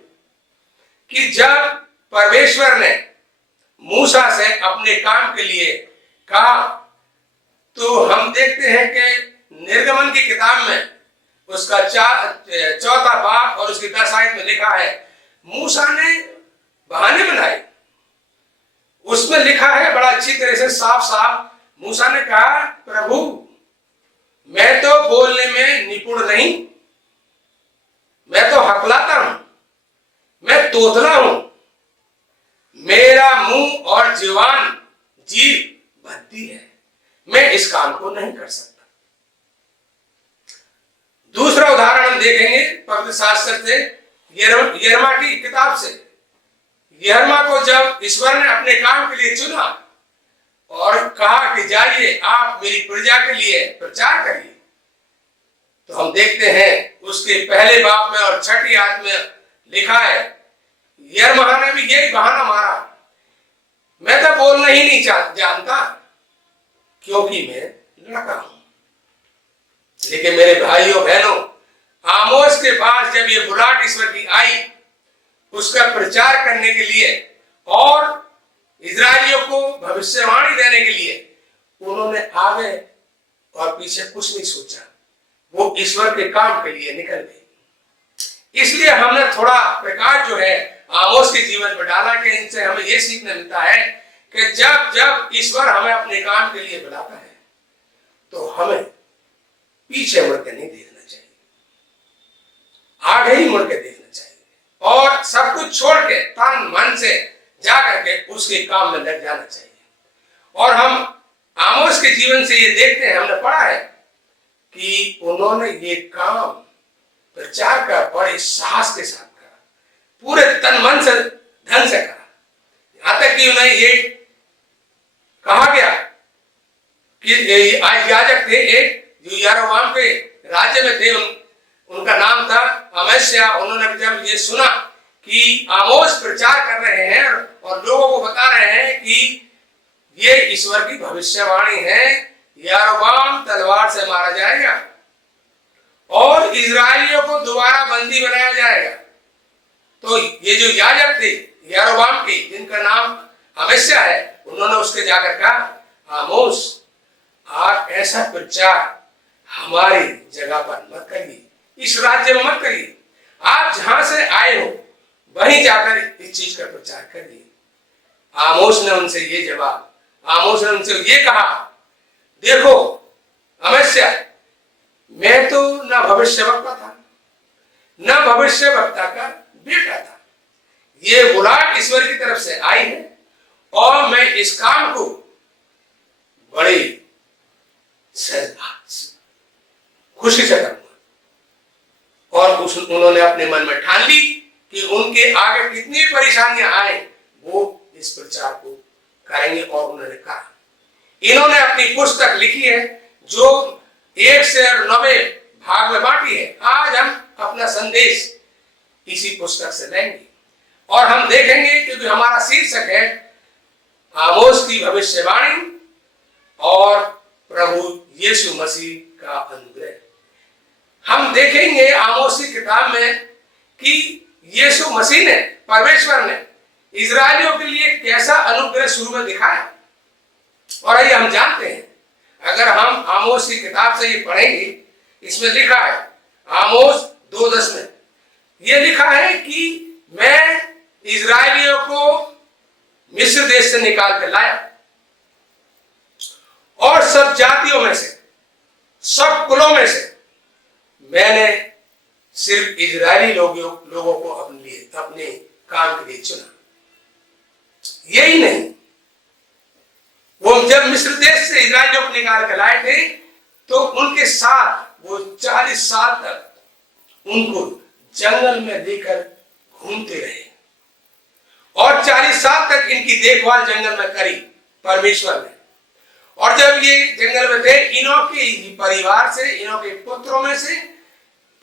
कि जब परमेश्वर ने मूसा से अपने काम के लिए कहा तो हम देखते हैं कि निर्गमन की किताब में उसका 4 बाब और उसकी 10 आयत में लिखा है, मूसा ने बहाने बनाए। उसमें लिखा है बड़ा अच्छी तरह से साफ साफ, मूसा ने कहा, प्रभु मैं तो बोलने में निपुण नहीं, मैं तो हकलाता हूं, मैं तोतला हूं, मेरा मुंह और जीवान जीभ भद्दी है, मैं इस काम को नहीं कर सकता। दूसरा उदाहरण हम देखेंगे पवित्र शास्त्र से, यिर्मयाह की किताब से। यिर्मयाह को जब ईश्वर ने अपने काम के लिए चुना और कहा कि जाइए आप मेरी प्रजा के लिए प्रचार करिए, तो हम देखते हैं उसके पहले बाब में और 6ठी आयत में लिखा है, यिर्मयाह ने भी यही बहाना मारा, मैं तो बोलना ही नहीं जानता क्योंकि मैं लड़का हूं। लेकिन मेरे भाइयों बहनों, आमोस के पास जब ये बुलाहट ईश्वर की आई उसका प्रचार करने के लिए और इजरायलियों को भविष्यवाणी देने के लिए, उन्होंने आगे और पीछे कुछ नहीं सोचा, वो ईश्वर के काम के लिए निकल गए। इसलिए हमने थोड़ा प्रकाश जो है आमोस के जीवन पर डाला कि इनसे हमें यह सीखने मिलता है कि जब जब ईश्वर हमें अपने काम के लिए बुलाता है तो हमें पीछे मुड़ के नहीं देखना चाहिए, आगे ही मुड़ के देखना चाहिए और सब कुछ छोड़ के तन मन से जा करके उसके काम में लग जाना चाहिए। और हम आमोस के जीवन से ये देखते हैं, हमने पढ़ा है कि उन्होंने ये काम प्रचार का बड़े साहस के साथ करा, पूरे तन मन से ढंग से करा। यहां तक कि उन्हें ये कहा गया कि याजक थे एक जो यारोबाम के राज्य में थे, उनका नाम था अमस्या। उन्होंने जब ये सुना कि आमोस प्रचार कर रहे हैं और लोगों को बता रहे हैं कि ये ईश्वर की भविष्यवाणी है, यारोबाम तलवार से मारा जाएगा और इजरायलियों को दोबारा बंदी बनाया जाएगा, तो ये जो याजक थे यारोबाम के, जिनका नाम अमस्या है, उन्होंने उसके जाकर कहा आमोस आप ऐसा प्रचार हमारी जगह पर मत करिए, इस राज्य में मत करिए, आप जहां से आए हो वहीं जाकर इस चीज का प्रचार करिए। आमोस ने उनसे ये जवाब, आमोस ने उनसे ये कहा, देखो अमस्या, मैं तो ना भविष्यवक्ता था ना भविष्यवक्ता का बेटा था, ये बुलाहट ईश्वर की तरफ से आई है और मैं इस काम को बड़ी खुशी से करूंगा। और उन्होंने अपने मन में ठान ली कि उनके आगे कितनी परेशानियां आए वो इस प्रचार को करेंगे। और उन्होंने कहा, इन्होंने अपनी पुस्तक लिखी है जो 1 से 90 भाग में बांटी है। आज हम अपना संदेश इसी पुस्तक से लेंगे और हम देखेंगे, क्योंकि हमारा शीर्षक है आमोस की भविष्यवाणी और प्रभु यीशु मसीह का अनुग्रह। हम देखेंगे आमोस की किताब में कि यीशु मसीह ने, परमेश्वर ने इजरायलियों के लिए कैसा अनुग्रह शुरू में दिखाया। और आइए हम जानते हैं, अगर हम आमोस की किताब से ये पढ़ेंगे, इसमें लिखा है आमोस 2:10 में ये लिखा है कि मैं इजरायलियों को मिस्र देश से निकाल कर लाया और सब जातियों में से, सब कुलों में से मैंने सिर्फ इजरायली लोगों को अपने लिए, अपने काम के लिए चुना। यही नहीं, वो जब मिस्र देश से इजरायलियों को निकाल कर लाए थे तो उनके साथ वो 40 साल तक उनको जंगल में लेकर घूमते रहे और 40 साल तक इनकी देखभाल जंगल में करी परमेश्वर ने। और जब ये जंगल में थे, इनों के परिवार से, इनों के पुत्रों में से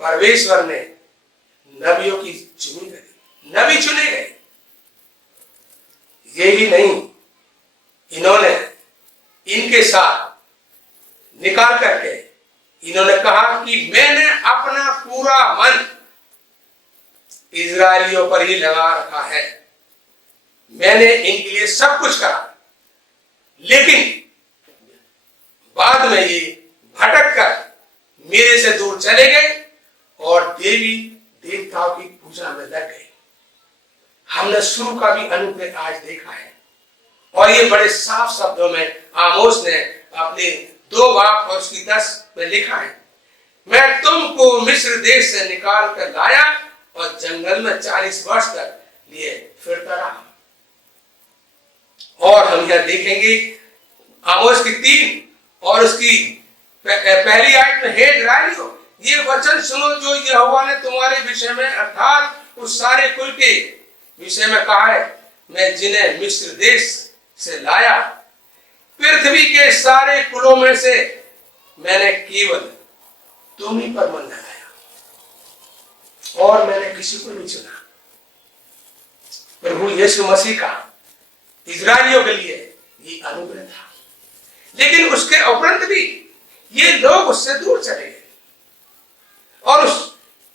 परमेश्वर ने नबियों की चुनी करी, नबी चुने गए। यही नहीं, इन्होंने इनके साथ निकाल करके इन्होंने कहा कि मैंने अपना पूरा मन इजरायलियों पर ही लगा रखा है, मैंने इनके लिए सब कुछ करा। लेकिन बाद में ये भटक कर मेरे से दूर चले गए और देवी देवताओं की पूजा में लग गए। हमने शुरू का भी अनुग्रह आज देखा है और ये बड़े साफ शब्दों में आमोस ने अपने 2 बाब और उसकी 10 में लिखा है, मैं तुमको मिस्र देश से निकाल कर लाया और जंगल में 40 वर्ष तक लिए फिरता रहा। और हम यह देखेंगे आमोस की 3 और उसकी पहली आयत में, हे इस्राएलियों, ये वचन सुनो जो यहोवा ने तुम्हारे विषय में, अर्थात उस सारे कुल के विषय में कहा है, मैं जिन्हें मिस्र देश से लाया, पृथ्वी के सारे कुलों में से मैंने केवल तुम ही पर मन लगाया और मैंने किसी को नहीं चुना। प्रभु यीशु मसीह का इजरायलियों के लिए ये अनुग्रह था, लेकिन उसके उपरांत भी ये लोग उससे दूर चले गए और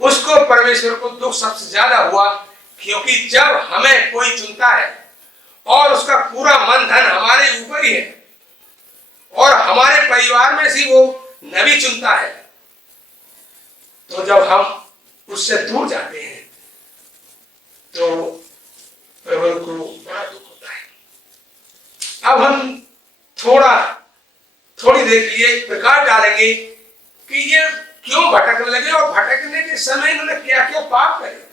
उसको परमेश्वर को दुख सबसे ज्यादा हुआ, क्योंकि जब हमें कोई चुनता है और उसका पूरा मन धन हमारे ऊपर ही है और हमारे परिवार में से वो नबी चुनता है, तो जब हम उससे दूर जाते हैं तो प्रभु को बड़ा दुख होता है। अब हम थोड़ी देर के लिए प्रकाश डालेंगे कि ये क्यों भटकने लगे और भटकने के समय इन्होंने क्या क्या पाप करे।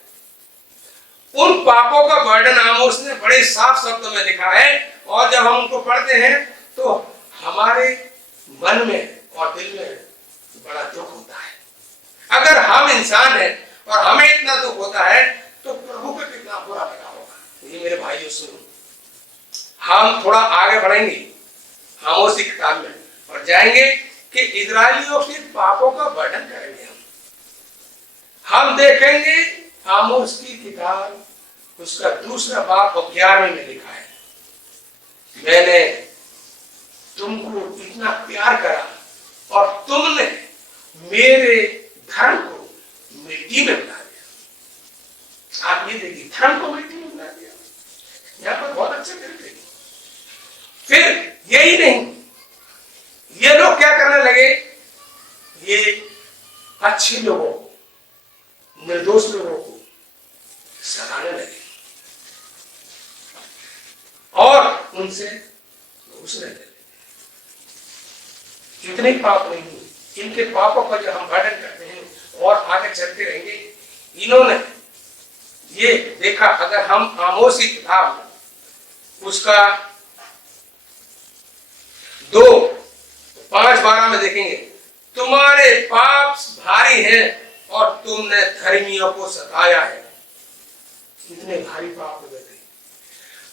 उन पापों का वर्णन आमोस ने बड़े साफ शब्दों में लिखा है, और जब हम उनको पढ़ते हैं तो हमारे मन में और दिल में बड़ा दुख होता है। अगर हम इंसान हैं और हमें इतना दुख होता है तो प्रभु को कितना बुरा लगा होगा। ये मेरे भाइयों सुनो, हम थोड़ा आगे बढ़ेंगे आमोस की किताब में और जाएंगे कि इजरायलियों के पापों का वर्णन करेंगे। हम देखेंगे आमोस की किताब उसका 2 बाब और 11 में लिखा है, मैंने तुमको इतना प्यार करा और तुमने मेरे धर्म को मिट्टी में मिला दिया। आप ये देखिए, धर्म को मिट्टी में मिला दिया। यहाँ पर बहुत अच्छे करते। फिर यही नहीं, ये लोग क्या करने लगे, ये अच्छे लोगों को, निर्दोष लोगों को सताने लगे और उनसे घूसने लगे। इतने पाप नहीं, इनके पापों पर जब हम वर्णन करते हैं और आगे चलते रहेंगे, इन्होंने ये देखा। अगर हम आमोस की किताब उसका 2:5-12 में देखेंगे, तुम्हारे पाप भारी हैं और तुमने धर्मियों को सताया है। कितने भारी पाप हो गए।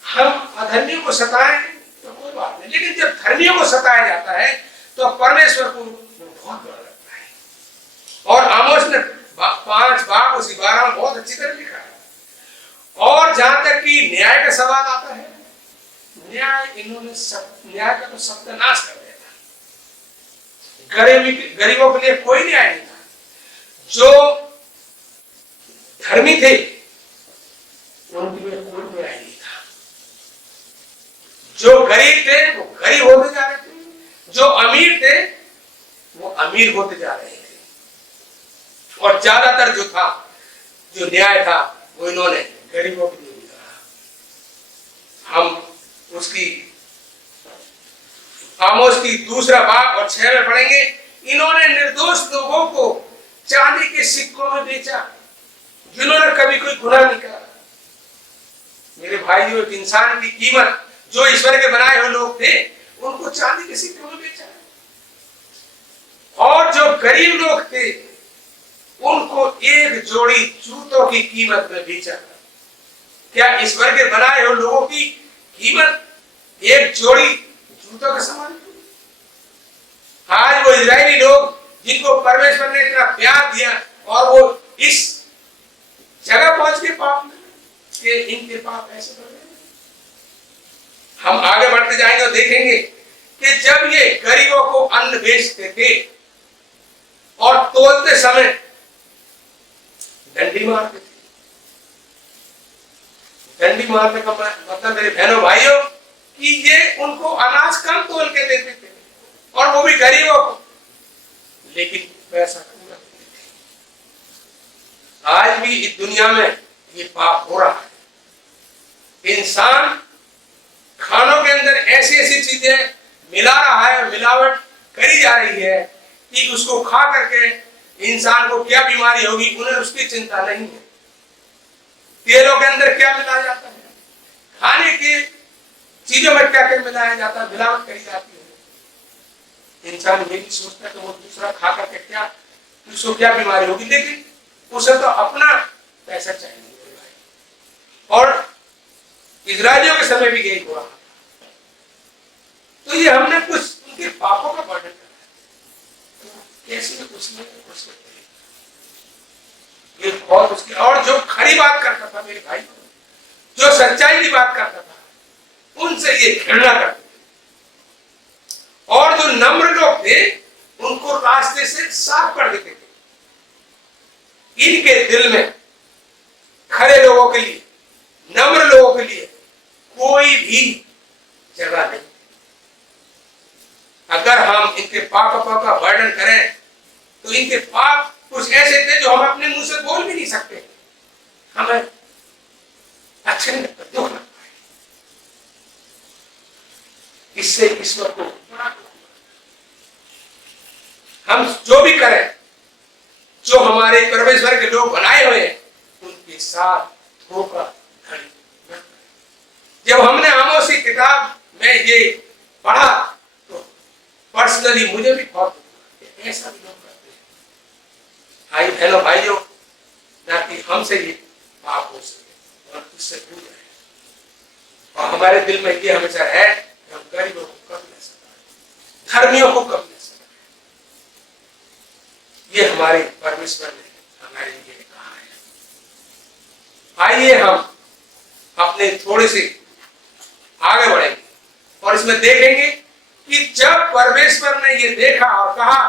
हम अधर्मियों को सताएं तो कोई बात नहीं, लेकिन जब धर्मियों को सताया जाता है तो परमेश्वर को बहुत बुरा लगता है। और आमोस ने 5:12 में बहुत अच्छी तरह लिखा है। और जहां तक कि न्याय का सवाल आता है, न्याय का तो सत्यानाश कर दिया था। गरीबों के लिए कोई न्याय नहीं था। जो धर्मी थे उनके लिए कोई न्याय नहीं था। जो गरीब थे वो गरीब होते जा रहे थे, जो अमीर थे वो अमीर होते जा रहे थे। और ज्यादातर जो न्याय था वो इन्होंने गरीबों के लिए कहा। हम उसकी आमोस की 2 बाब और 6 में पढ़ेंगे, इन्होंने निर्दोष लोगों को चांदी के सिक्कों में बेचा जिन्होंने कभी कोई गुनाह नहीं करा। मेरे भाइयों, एक इंसान की कीमत जो ईश्वर के बनाए हुए लोग थे उनको चांदी के सिक्कों में बेचा। और जो गरीब लोग थे उनको एक जोड़ी जूतों की कीमत में बेचा। क्या ईश्वर के बनाए हुए लोगों की कीमत एक जोड़ी जूतों के समान? आज वो इजरायली लोग जिनको परमेश्वर ने इतना प्यार दिया और वो इस जगह पहुंच के पाप में कि इनके पाप ऐसे बढ़ गए। हम आगे बढ़ते जाएंगे और देखेंगे कि जब ये गरीबों को अन्न बेचते थे और तोलते समय डंडी मारते थे। डंडी मारने का मतलब मेरे बहनों भाइयों कि ये उनको अनाज कम तोल के देते थे और वो भी गरीबों को, लेकिन पैसा पूरा देते थे। आज भी इस दुनिया में ये पाप हो रहा है। इंसान खानों के अंदर ऐसी ऐसी चीजें मिला रहा है, मिलावट करी जा रही है कि उसको खा करके इंसान को क्या बीमारी होगी उन्हें उसकी चिंता नहीं है। तेलों के अंदर क्या मिलाया जाता है, खाने की चीजों में क्या क्या मिलाया जाता है, मिलावट करी जाती है। इंसान ये नहीं सोचता कि वो दूसरा खा करके क्या उसको क्या बीमारी होगी, लेकिन उसे तो अपना पैसा चाहिए। और इजरायलियों के समय भी यही हुआ। तो ये हमने कुछ उनके पापों का वर्णन करा, तो कैसे उसने ये बहुत उसके, और जो खरी बात करता था मेरे भाई, जो सच्चाई की बात करता था, उनसे ये घृणा करते थे। और जो नम्र लोग थे उनको रास्ते से साफ कर देते थे। इनके दिल में खरे लोगों के लिए, नम्र लोगों के लिए कोई भी जगह नहीं। अगर हम इनके पापों का वर्णन करें तो इनके पाप कुछ ऐसे थे जो हम अपने मुंह से बोल भी नहीं सकते, हमें अच्छे नहीं लगता, दुख लगता है। इससे ईश्वर को बड़ा दुख। हम जो भी करें, जो हमारे परमेश्वर के लोग बनाए हुए हैं, उनके साथ धोखा धड़ी न करें। जब हमने आमोस की किताब में ये पढ़ा तो पर्सनली मुझे भी बहुत ऐसा भी लोग करते हैं। भाई बहनों भाइयों, ना कि हमसे ये पाप हो सके और उससे दूर रहे। और हमारे दिल में ये हमेशा है कि हम गरीबों को कभी नहीं सताएं, धर्मियों को कभी नहीं सताएं। ये हमारे परमेश्वर ने हमारे लिए कहा है। आइए हम अपने थोड़े से आगे बढ़ेंगे और इसमें देखेंगे कि जब परमेश्वर ने ये देखा और कहा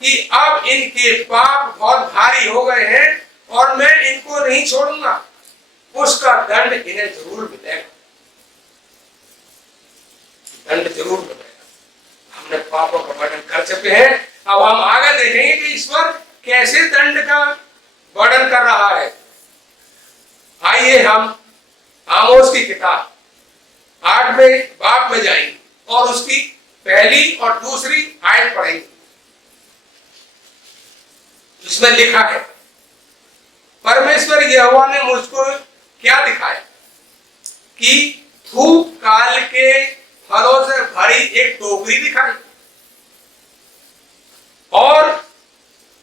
कि अब इनके पाप बहुत भारी हो गए हैं और मैं इनको नहीं छोड़ूंगा, उसका दंड इन्हें जरूर मिलेगा, दंड जरूर मिलेगा। हमने पापों का वर्णन कर चुके हैं, अब हम आगे देखेंगे कि ईश्वर कैसे दंड का वर्णन कर रहा है। आइए हम आमोस की किताब 8वें बाब में जाएंगे और उसकी पहली और दूसरी आयत पढ़ेंगे। इसमें लिखा है, परमेश्वर यहोवा ने मुझको क्या दिखाया कि धूप काल के फलों से भरी एक टोकरी दिखाई। और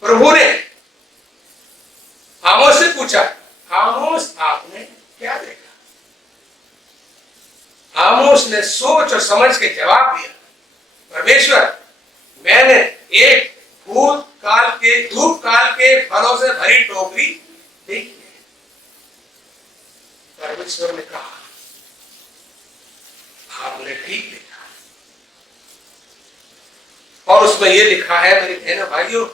प्रभु ने आमोस से पूछा, आमोस आपने क्या देखा? आमोस ने सोच और समझ के जवाब दिया, परमेश्वर मैंने एक धूप काल के फलों से भरी टोकरी देखी है। परमेश्वर ने कहा, आपने ठीक देखा। और उसमें यह लिखा है मेरे बहनों भाइयों,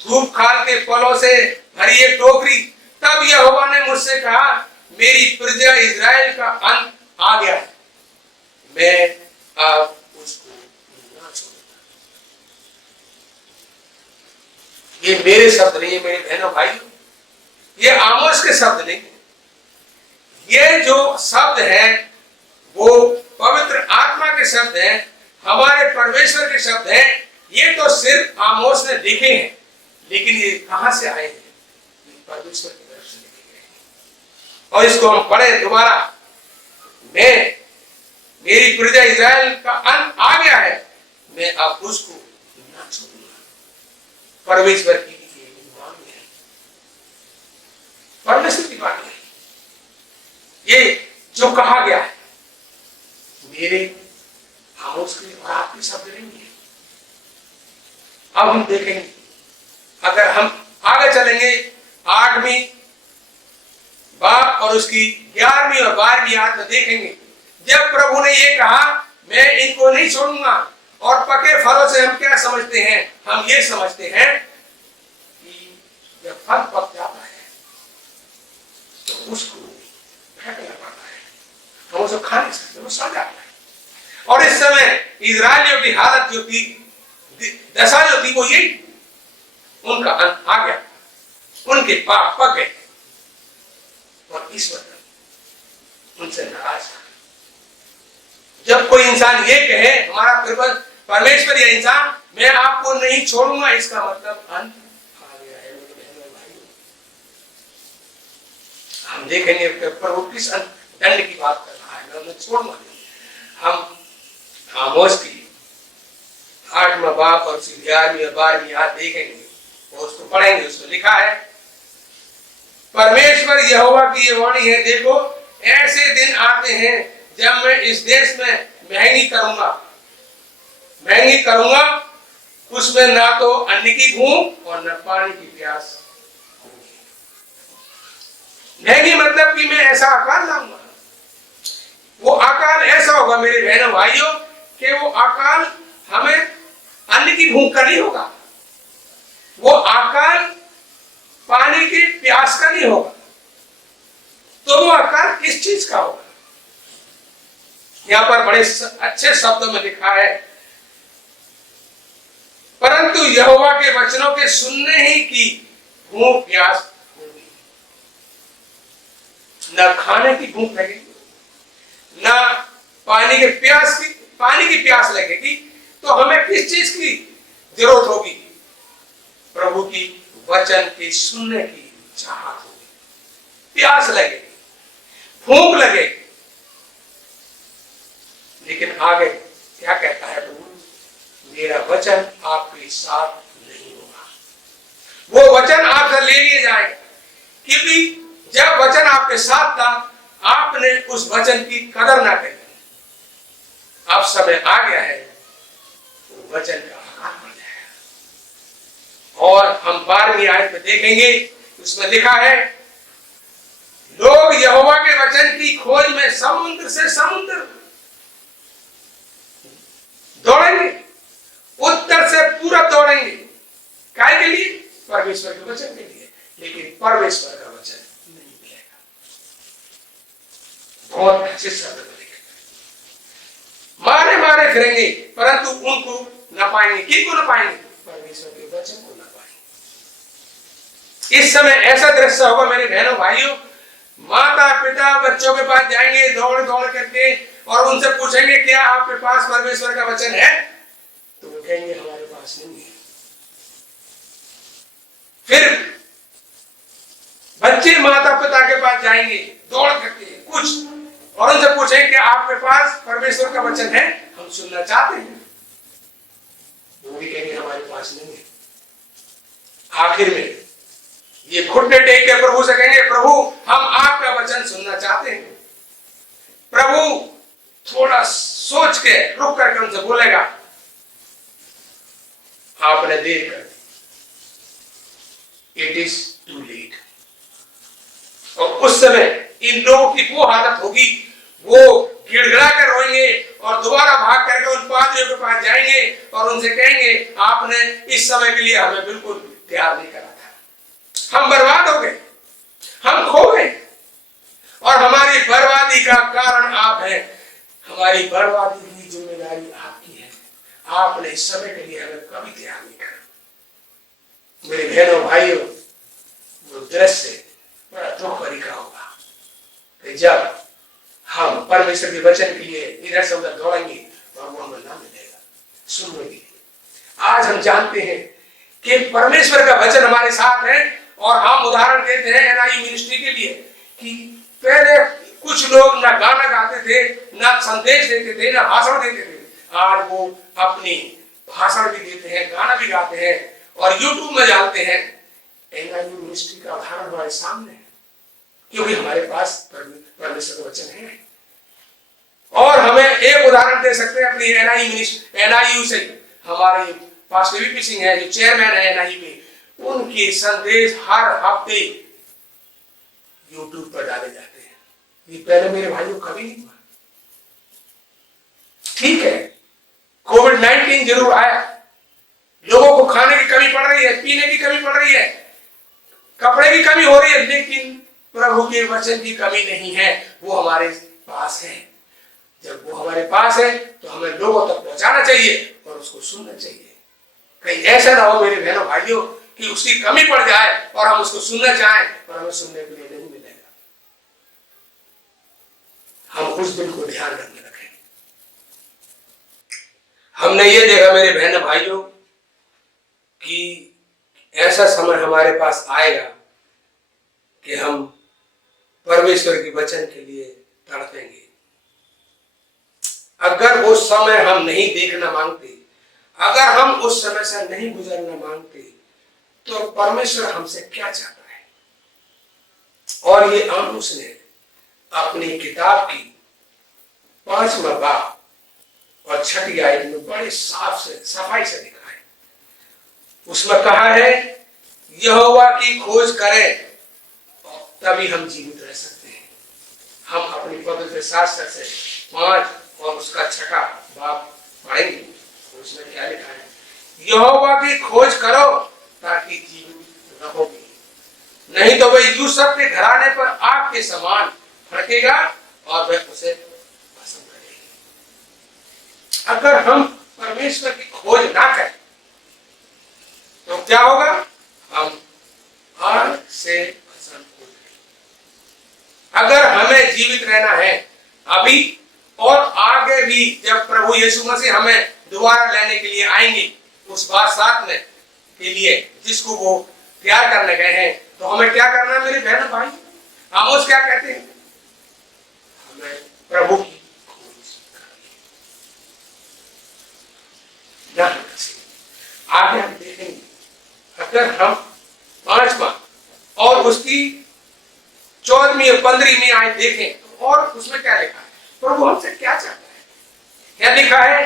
धूप काल के फलों से भरी एक टोकरी। तब यहोवा ने मुझसे कहा, मेरी प्रजा इजराइल का अंत आ गया है, मैं अब उसको ना छोड़ूंगा। ये मेरे शब्द नहीं है मेरे बहनों भाइयों, ये आमोस के शब्द नहीं है। ये जो शब्द है वो पवित्र आत्मा के शब्द हैं, हमारे परमेश्वर के शब्द हैं। ये तो सिर्फ आमोस ने लिखे हैं, लेकिन ये कहां से आए हैं? परमेश्वर की तरफ से लिखे गए हैं। और इसको हम पढ़े दोबारा, मेरी प्रजा इजराइल का अंत आ गया है, मैं अब उसको ना छोड़ूंगा। परमेश्वर की वाणी है, परमेश्वर की वाणी है। ये जो कहा गया है मेरे आमोस के और आपके शब्द नहीं है। अब हम देखेंगे, अगर हम आगे चलेंगे 8वीं बाब और उसकी 11वीं और 12वीं आयत में देखेंगे, जब प्रभु ने ये कहा मैं इनको नहीं छोड़ूंगा। और पके फलों से हम क्या समझते हैं? हम ये समझते हैं कि जब फल पक जाता है तो उसको फेंकना पड़ता है, हम उसको खा नहीं सकते, वो सड़ जाता है। और इस समय इजरायलियों की हालत जो थी, दशा जो थी, वो यही, उनका अंत आ गया, उनके पाप पक गए और ईश्वर उनसे नाराज था। जब कोई इंसान ये कहे, हमारा परमेश्वर या इंसान, मैं आपको नहीं छोड़ूंगा, इसका मतलब अंत आ गया है। हम देखेंगे प्रभु किस दंड की बात कर रहा है, मैं उन्हें छोड़ूंगा नहीं। हम आमोस की 8वां बाब और 11वीं और 12वीं आयत देखेंगे और उसको पढ़ेंगे। उसमें लिखा है, परमेश्वर यहोवा की ये वाणी है, देखो ऐसे दिन आते हैं जब मैं इस देश में महंगी करूंगा, उसमें ना तो अन्न की भूख और न पानी की प्यास होगी। महंगी मतलब कि मैं ऐसा अकाल लाऊंगा। वो अकाल ऐसा होगा मेरे बहनों भाइयों कि वो अकाल हमें अन्न की भूख का नहीं होगा, वो अकाल प्यास का नहीं होगा तो वो आकार किस चीज का होगा? यहां पर बड़े अच्छे शब्दों में लिखा है, परंतु यहोवा के वचनों के सुनने ही की भूख प्यास होगी। न खाने की भूख लगेगी, न पानी की प्यास लगेगी, तो हमें किस चीज की जरूरत होगी? प्रभु की वचन की सुनने की चाहत होगी, प्यास लगेगी, भूख लगेगी। लेकिन आगे क्या कहता है प्रभु? मेरा वचन आपके साथ नहीं होगा। वो वचन आपसे ले लिए जाएगा, क्योंकि जब वचन आपके साथ था आपने उस वचन की कदर ना करी। अब समय आ गया है वो वचन का आकार बढ़ जाएगा। और हम 12वीं आयत में देखेंगे, उसमें लिखा है, लोग यहोवा के वचन की खोज में समुद्र से समुद्र दौड़ेंगे, उत्तर से पूरब दौड़ेंगे। काय के लिए? परमेश्वर के वचन के लिए। लेकिन परमेश्वर का वचन नहीं मिलेगा। बहुत अच्छे शब्द में लिखे, मारे मारे फिरेंगे परंतु उनको न पाएंगे। किनको न पाएंगे? परमेश्वर के वचन को न पाएंगे। इस समय ऐसा दृश्य होगा मेरे बहनों भाइयों, माता पिता बच्चों के पास जाएंगे दौड़ दौड़ करके और उनसे पूछेंगे क्या आपके पास परमेश्वर का वचन है? तो वो कहेंगे हमारे पास नहीं है। फिर बच्चे माता पिता के पास जाएंगे दौड़ करके कुछ और उनसे पूछेंगे कि आपके पास परमेश्वर का वचन है, हम सुनना चाहते हैं। वो भी कहेंगे हमारे पास नहीं है। आखिर में ये घुटने टेक के प्रभु से कहेंगे, प्रभु हम आपका वचन सुनना चाहते हैं। प्रभु थोड़ा सोच के रुक करके उनसे बोलेगा, आपने देर कर दी, इट इज टू लेट। और उस समय इन लोगों की वो हालत होगी, वो गिड़गिड़ा कर रोएंगे और दोबारा भाग करके उन पादरियों के पास जाएंगे और उनसे कहेंगे आपने इस समय के लिए हमें बिल्कुल तैयार नहीं करा था, हम बर्बाद हो गए, हम खो गए और हमारी बर्बादी का कारण आप हैं। हमारी बर्बादी की जिम्मेदारी आपकी है, आपने इस समय के लिए हमें कभी तैयार नहीं करा। मेरे बहनों भाइयों, वो दृश्य बड़ा दुख भरी का होगा कि जब हम परमेश्वर के वचन के लिए इधर से उधर दौड़ेंगे और वो हमें ना मिलेगा सुनने के लिए। आज हम जानते हैं कि परमेश्वर का वचन हमारे साथ है और हम उदाहरण देते हैं एनआई मिनिस्ट्री के लिए कि पहले कुछ लोग ना गाना गाते थे, ना संदेश देते थे, ना भाषण देते थे। आज वो अपनी भाषण भी देते हैं, गाना भी गाते हैं और यूट्यूब में डालते हैं। एनआई मिनिस्ट्री का उदाहरण हमारे सामने है, क्योंकि हमारे पास परमेश्वर का वचन है। और हमें एक उदाहरण दे सकते हैं अपनी एनआईयू से। हमारे पास्टर वीपी सिंह है जो चेयरमैन है एनआईयू के, उनके संदेश हर हफ्ते यूट्यूब पर डाले जाते हैं। ये पहले मेरे भाइयों कभी नहीं हुआ। ठीक है, कोविड-19 जरूर आया, लोगों को खाने की कमी पड़ रही है, पीने की कमी पड़ रही है, कपड़े की कमी हो रही है, लेकिन प्रभु के वचन की कमी नहीं है, वो हमारे पास है। जब वो हमारे पास है तो हमें लोगों तक पहुंचाना चाहिए और उसको सुनना चाहिए। कहीं ऐसा ना हो मेरे बहनों भाइयों कि उसकी कमी पड़ जाए और हम उसको सुनना चाहें और हमें सुनने के लिए नहीं मिलेगा। हम उस दिन को ध्यान रखने रखें। हमने ये देखा मेरे बहनों भाइयों कि ऐसा समय हमारे पास आएगा कि हम परमेश्वर के वचन के लिए तड़पेंगे। अगर वो समय हम नहीं देखना मांगते, अगर हम उस समय से नहीं गुजरना मांगते, तो परमेश्वर हमसे क्या चाहता है? और ये आमोस ने अपनी किताब की 5वां बाब और 6ठी आयत में बड़े सफाई से लिखा है। उसमें कहा है यहोवा की खोज करें तभी हम जीवित रह सकते हैं। हम अपनी पवित्र शास्त्र से 5 और उसका 6ठा बाब पढ़ेंगे। उसमें क्या लिखा है? यहोवा की खोज करो ताकि जीवित रहोगे। नहीं तो वह यूसुफ के घराने पर आग के समान फड़केगा और वह उसे भस्म करेगी। अगर हम परमेश्वर की खोज ना करें तो क्या होगा? हम आग से भस्म हो जाएंगे। अगर हमें जीवित रहना है अभी और आगे भी, जब प्रभु यीशु मसीह हमें दोबारा लेने के लिए आएंगे उस बादशाह में के लिए जिसको वो तैयार करने गए हैं, तो हमें क्या करना है मेरे बहन भाई? आमोस क्या कहते हैं? हमें प्रभु की खोज करनी। आगे हम देखेंगे अगर हम 5वां और उसकी 14वीं और 15वीं आयत देखें और उसमें क्या लिखा है, प्रभु हमसे क्या चाहता है? क्या लिखा है?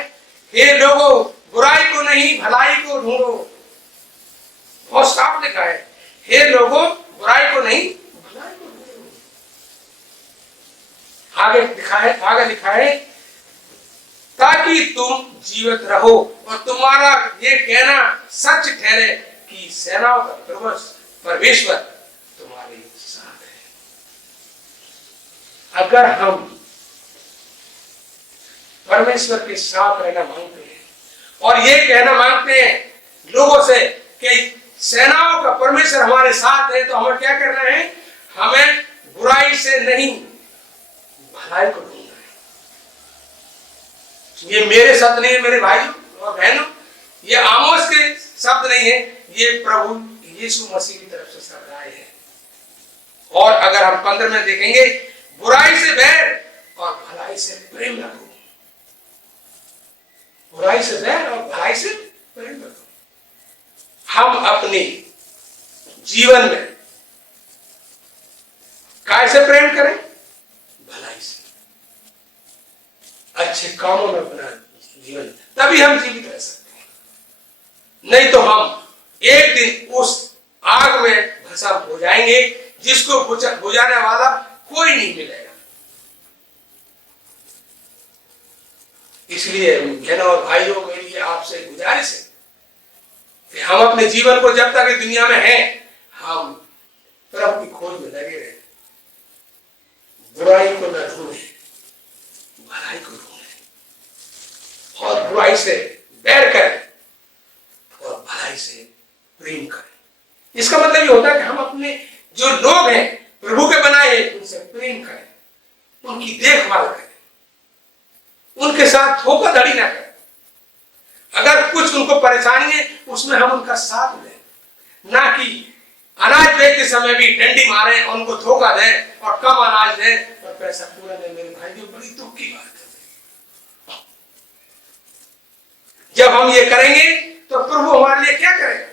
हे लोगों, बुराई को नहीं भलाई को ढूंढो। बहुत साफ लिखा है, हे लोगों, बुराई को नहीं भलाई को ढूंढो। आगे लिखा है ताकि तुम जीवित रहो और तुम्हारा ये कहना सच ठहरे कि सेनाओं का परमेश्वर तुम्हारे साथ है। अगर हम परमेश्वर के साथ रहना मांगते हैं और ये कहना मांगते हैं लोगों से कि सेनाओं का परमेश्वर हमारे साथ है, तो हमें क्या करना है? हमें बुराई से नहीं भलाई को ढूंढना है। ये मेरे शब्द नहीं है मेरे भाइयों और बहनों, ये आमोस के शब्द नहीं है, ये प्रभु यीशु मसीह की तरफ से शब्द आए हैं। और अगर हम 15 में देखेंगे, बुराई से बैर और भलाई से प्रेम रखो। बुराई से बैर और भलाई से प्रेम रखो। हम अपने जीवन में कैसे प्रेम करें? भलाई से, अच्छे कामों में अपना जीवन, तभी हम जीवित रह सकते हैं। नहीं तो हम एक दिन उस आग में भस्म हो जाएंगे जिसको बुझाने वाला कोई नहीं मिलेगा। इसलिए बहनों और भाइयों, मेरी आपसे गुजारिश है कि हम अपने जीवन को जब तक इस दुनिया में हैं, हम प्रभु की खोज में लगे रहे। बुराई को न ढूंढे, भलाई को ढूंढे और बुराई से बैर करें और भलाई से प्रेम करें। इसका मतलब ये होता है कि हम अपने जो लोग हैं प्रभु के बनाए उनसे प्रेम करें, उनकी देखभाल करें, उनके साथ धोखाधड़ी ना करें। अगर कुछ उनको परेशानी है उसमें हम उनका साथ दें, ना कि अनाज बेचते समय भी डंडी मारें और उनको धोखा दें और कम अनाज दें और पैसा पूरा दें। मेरे भाई, जो बड़ी दुख की बात है। जब हम ये करेंगे तो प्रभु हमारे लिए क्या करेगा?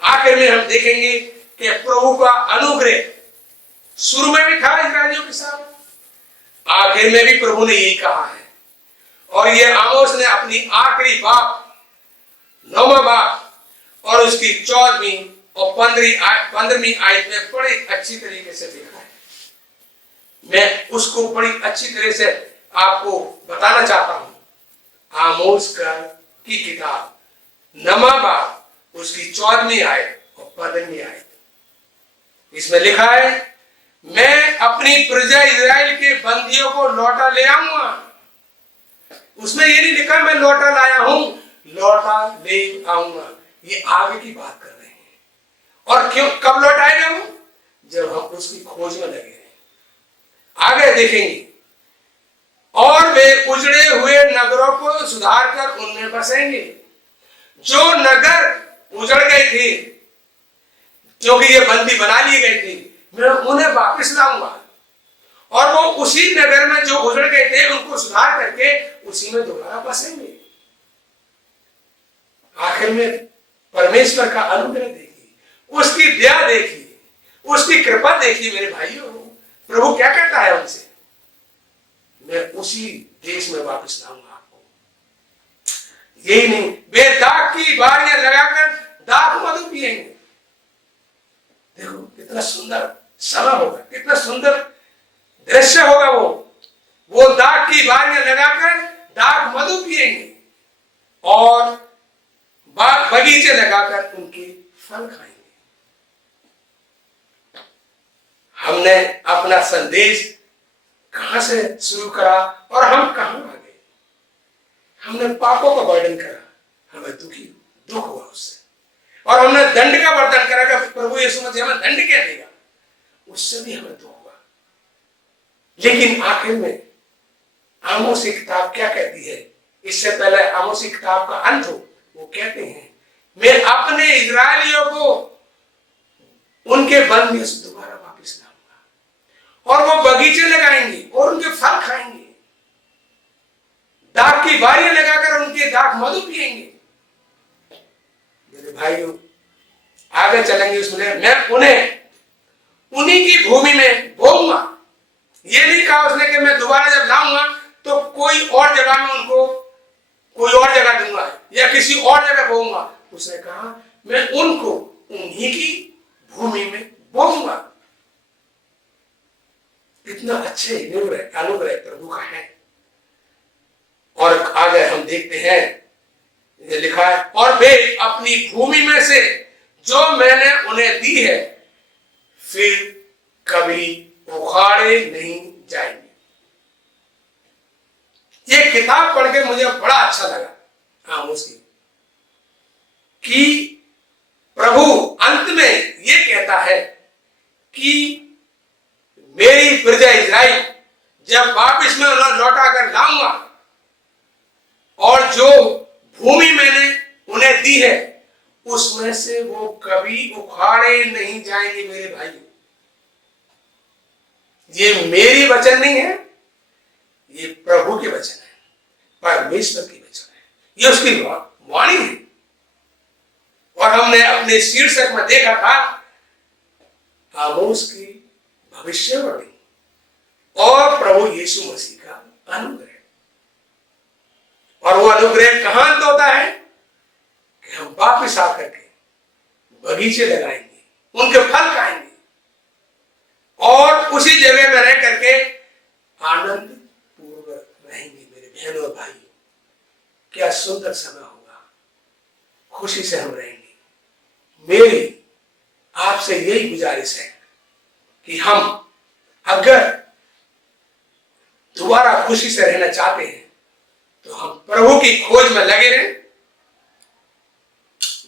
आखिर में हम देखेंगे कि प्रभु का अनुग्रह शुरू में भी था इस्राएलियों के साथ, आखिर में भी प्रभु ने यही कहा है। और ये आमोस ने अपनी आखिरी बात 9वां बात और उसकी 14वीं और 15वीं आयत में बड़ी अच्छी तरीके से लिखा है। मैं उसको बड़ी अच्छी तरह से आपको बताना चाहता हूं। आमोस की किताब 9वां बात उसकी 14वीं आयत और 15वीं आयत, इसमें लिखा है, मैं अपनी प्रजा इस्राएल के बंदियों को लौटा ले आऊंगा। उसमें ये नहीं लिखा मैं लौटा लाया हूं, लौटा ले आऊंगा। ये आगे की बात कर रहे हैं। और क्यों, कब लौटाएगा वो? जब हम उसकी खोज में लगे। आगे देखेंगे, और वे उजड़े हुए नगरों को सुधार कर उनमें बसेंगे। जो नगर उजड़ गए थे, क्योंकि ये बंदी बना लिए गए थे, मैं उन्हें वापस लाऊंगा और वो उसी नगर में जो उजड़ गए थे उनको सुधार करके उसी में दोबारा बसेंगे। आखिर में परमेश्वर का अनुग्रह देखिए, उसकी दया देखिए, उसकी कृपा देखिए मेरे भाइयों। प्रभु क्या कहता है उनसे? मैं उसी देश में वापस लाऊंगा आपको। यही नहीं, वे दाख की बारियां लगाकर दाख मधु पिएंगे। देखो कितना सुंदर समय होगा, कितना सुंदर दृश्य होगा। वो दाख की बारियां लगाकर दाख मधु पिएंगे और बगीचे लगाकर उनके फल खाएंगे। हमने अपना संदेश कहां से शुरू करा और हम कहां आ गए। हमने पापों का वर्णन करा, हमें दुख हुआ उससे, और हमने दंड का वर्णन करा कि प्रभु यीशु मसीह हमें दंड क्या देगा, उससे भी हमें दुख हुआ। लेकिन आखिर में आमोस की किताब क्या कहती है? इससे पहले आमोस की किताब का अंत हो, वो कहते हैं, मैं अपने इजरायलियों को उनके बंदियों से दोबारा वापस लाऊंगा और वो बगीचे लगाएंगे और उनके फल खाएंगे, दाख की बारियां लगाकर उनके दाख मधु पिएंगे। मेरे भाइयों, आगे चलेंगे उसमें, मैं उन्हें उन्हीं की भूमि में बोऊंगा। ये नहीं कहा उसने कि मैं दोबारा जब लाऊंगा तो कोई और जगह में उनको कोई और जगह दूंगा या किसी और जगह बोऊंगा। उसने कहा मैं उनको उन्हीं की भूमि में बोऊंगा। कितना अच्छे अनुग्रह प्रभु का है। और आगे हम देखते हैं, ये लिखा है, और वे अपनी भूमि में से जो मैंने उन्हें दी है फिर कभी उखाड़े नहीं जाएंगे। ये किताब पढ़ के मुझे बड़ा अच्छा लगा आमोस की, कि प्रभु अंत में ये कहता है कि मेरी प्रजा इस्राएल जब वापस मैं उन्हें लौटा कर लाऊंगा और जो भूमि मैंने उन्हें दी है उसमें से वो कभी उखाड़े नहीं जाएंगे। मेरे भाई, ये मेरी वचन नहीं है, ये प्रभु के वचन है, परमेश्वर की वचन है, ये उसकी वाणी है। और हमने अपने शीर्षक में देखा था आमोस की भविष्यवाणी और प्रभु यीशु मसीह का अनुग्रह। और वो अनुग्रह कहां अंत होता है कि हम वापिस आकर के बगीचे लगाएंगे, उनके फल खाएंगे और उसी जगह में रह करके आनंद पूर्वक रहेंगे। मेरे बहनों और भाइयों, क्या सुंदर समय होगा, खुशी से हम रहेंगे। मेरी आपसे यही गुजारिश है कि हम अगर दोबारा खुशी से रहना चाहते हैं तो हम प्रभु की खोज में लगे रहें,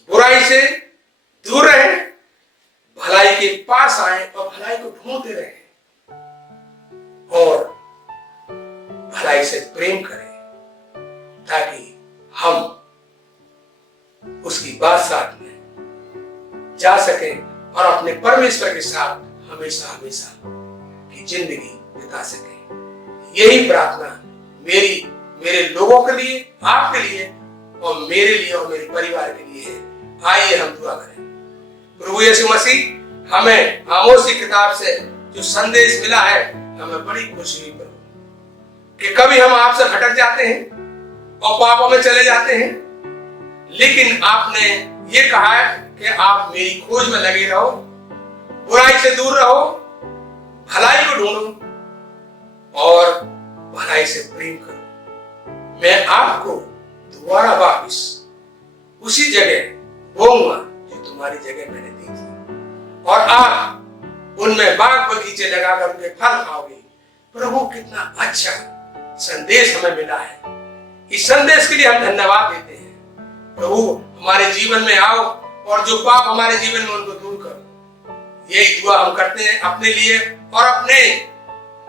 बुराई से दूर रहें, भलाई के पास आए और भलाई को ढूंढते रहें और भलाई से प्रेम करें ताकि हम उसकी बादशाहत में जा सके और अपने परमेश्वर के साथ हमेशा हमेशा की जिंदगी बिता सके। यही प्रार्थना मेरे लोगों के लिए, आपके लिए और मेरे लिए और मेरे परिवार के लिए है। आइए हम दुआ करें। प्रभु यीशु मसीह, हमें आमोस की किताब से जो संदेश मिला है हमें बड़ी खुशी हुई प्रभु कि कभी हम आपसे भटक जाते हैं और पापों में चले जाते हैं, लेकिन आपने ये कहा है कि आप मेरी खोज में लगे रहो, बुराई से दूर रहो, भलाई को ढूंढो और भलाई से प्रेम करो। मैं आपको दोबारा वापिस उसी जगह बोऊंगा जो तुम्हारी जगह मैंने दी थी और आप उनमें बाग बगीचे लगाकर उनके फल खाओगे। प्रभु, कितना अच्छा संदेश हमें मिला है। इस संदेश के लिए हम धन्यवाद देते हैं। प्रभु, हमारे जीवन में आओ और जो पाप हमारे जीवन में उनको दूर करो। यही दुआ हम करते हैं अपने लिए और अपने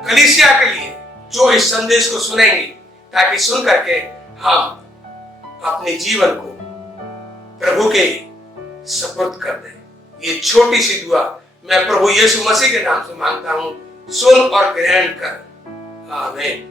कलीसिया के लिए जो इस संदेश को सुनेंगे, ताकि सुन करके हम अपने जीवन को प्रभु के सुपुर्द कर दें। ये छोटी सी दुआ मैं प्रभु यीशु मसीह के नाम से मांगता हूं, सुन और ग्रहण कर। आमीन।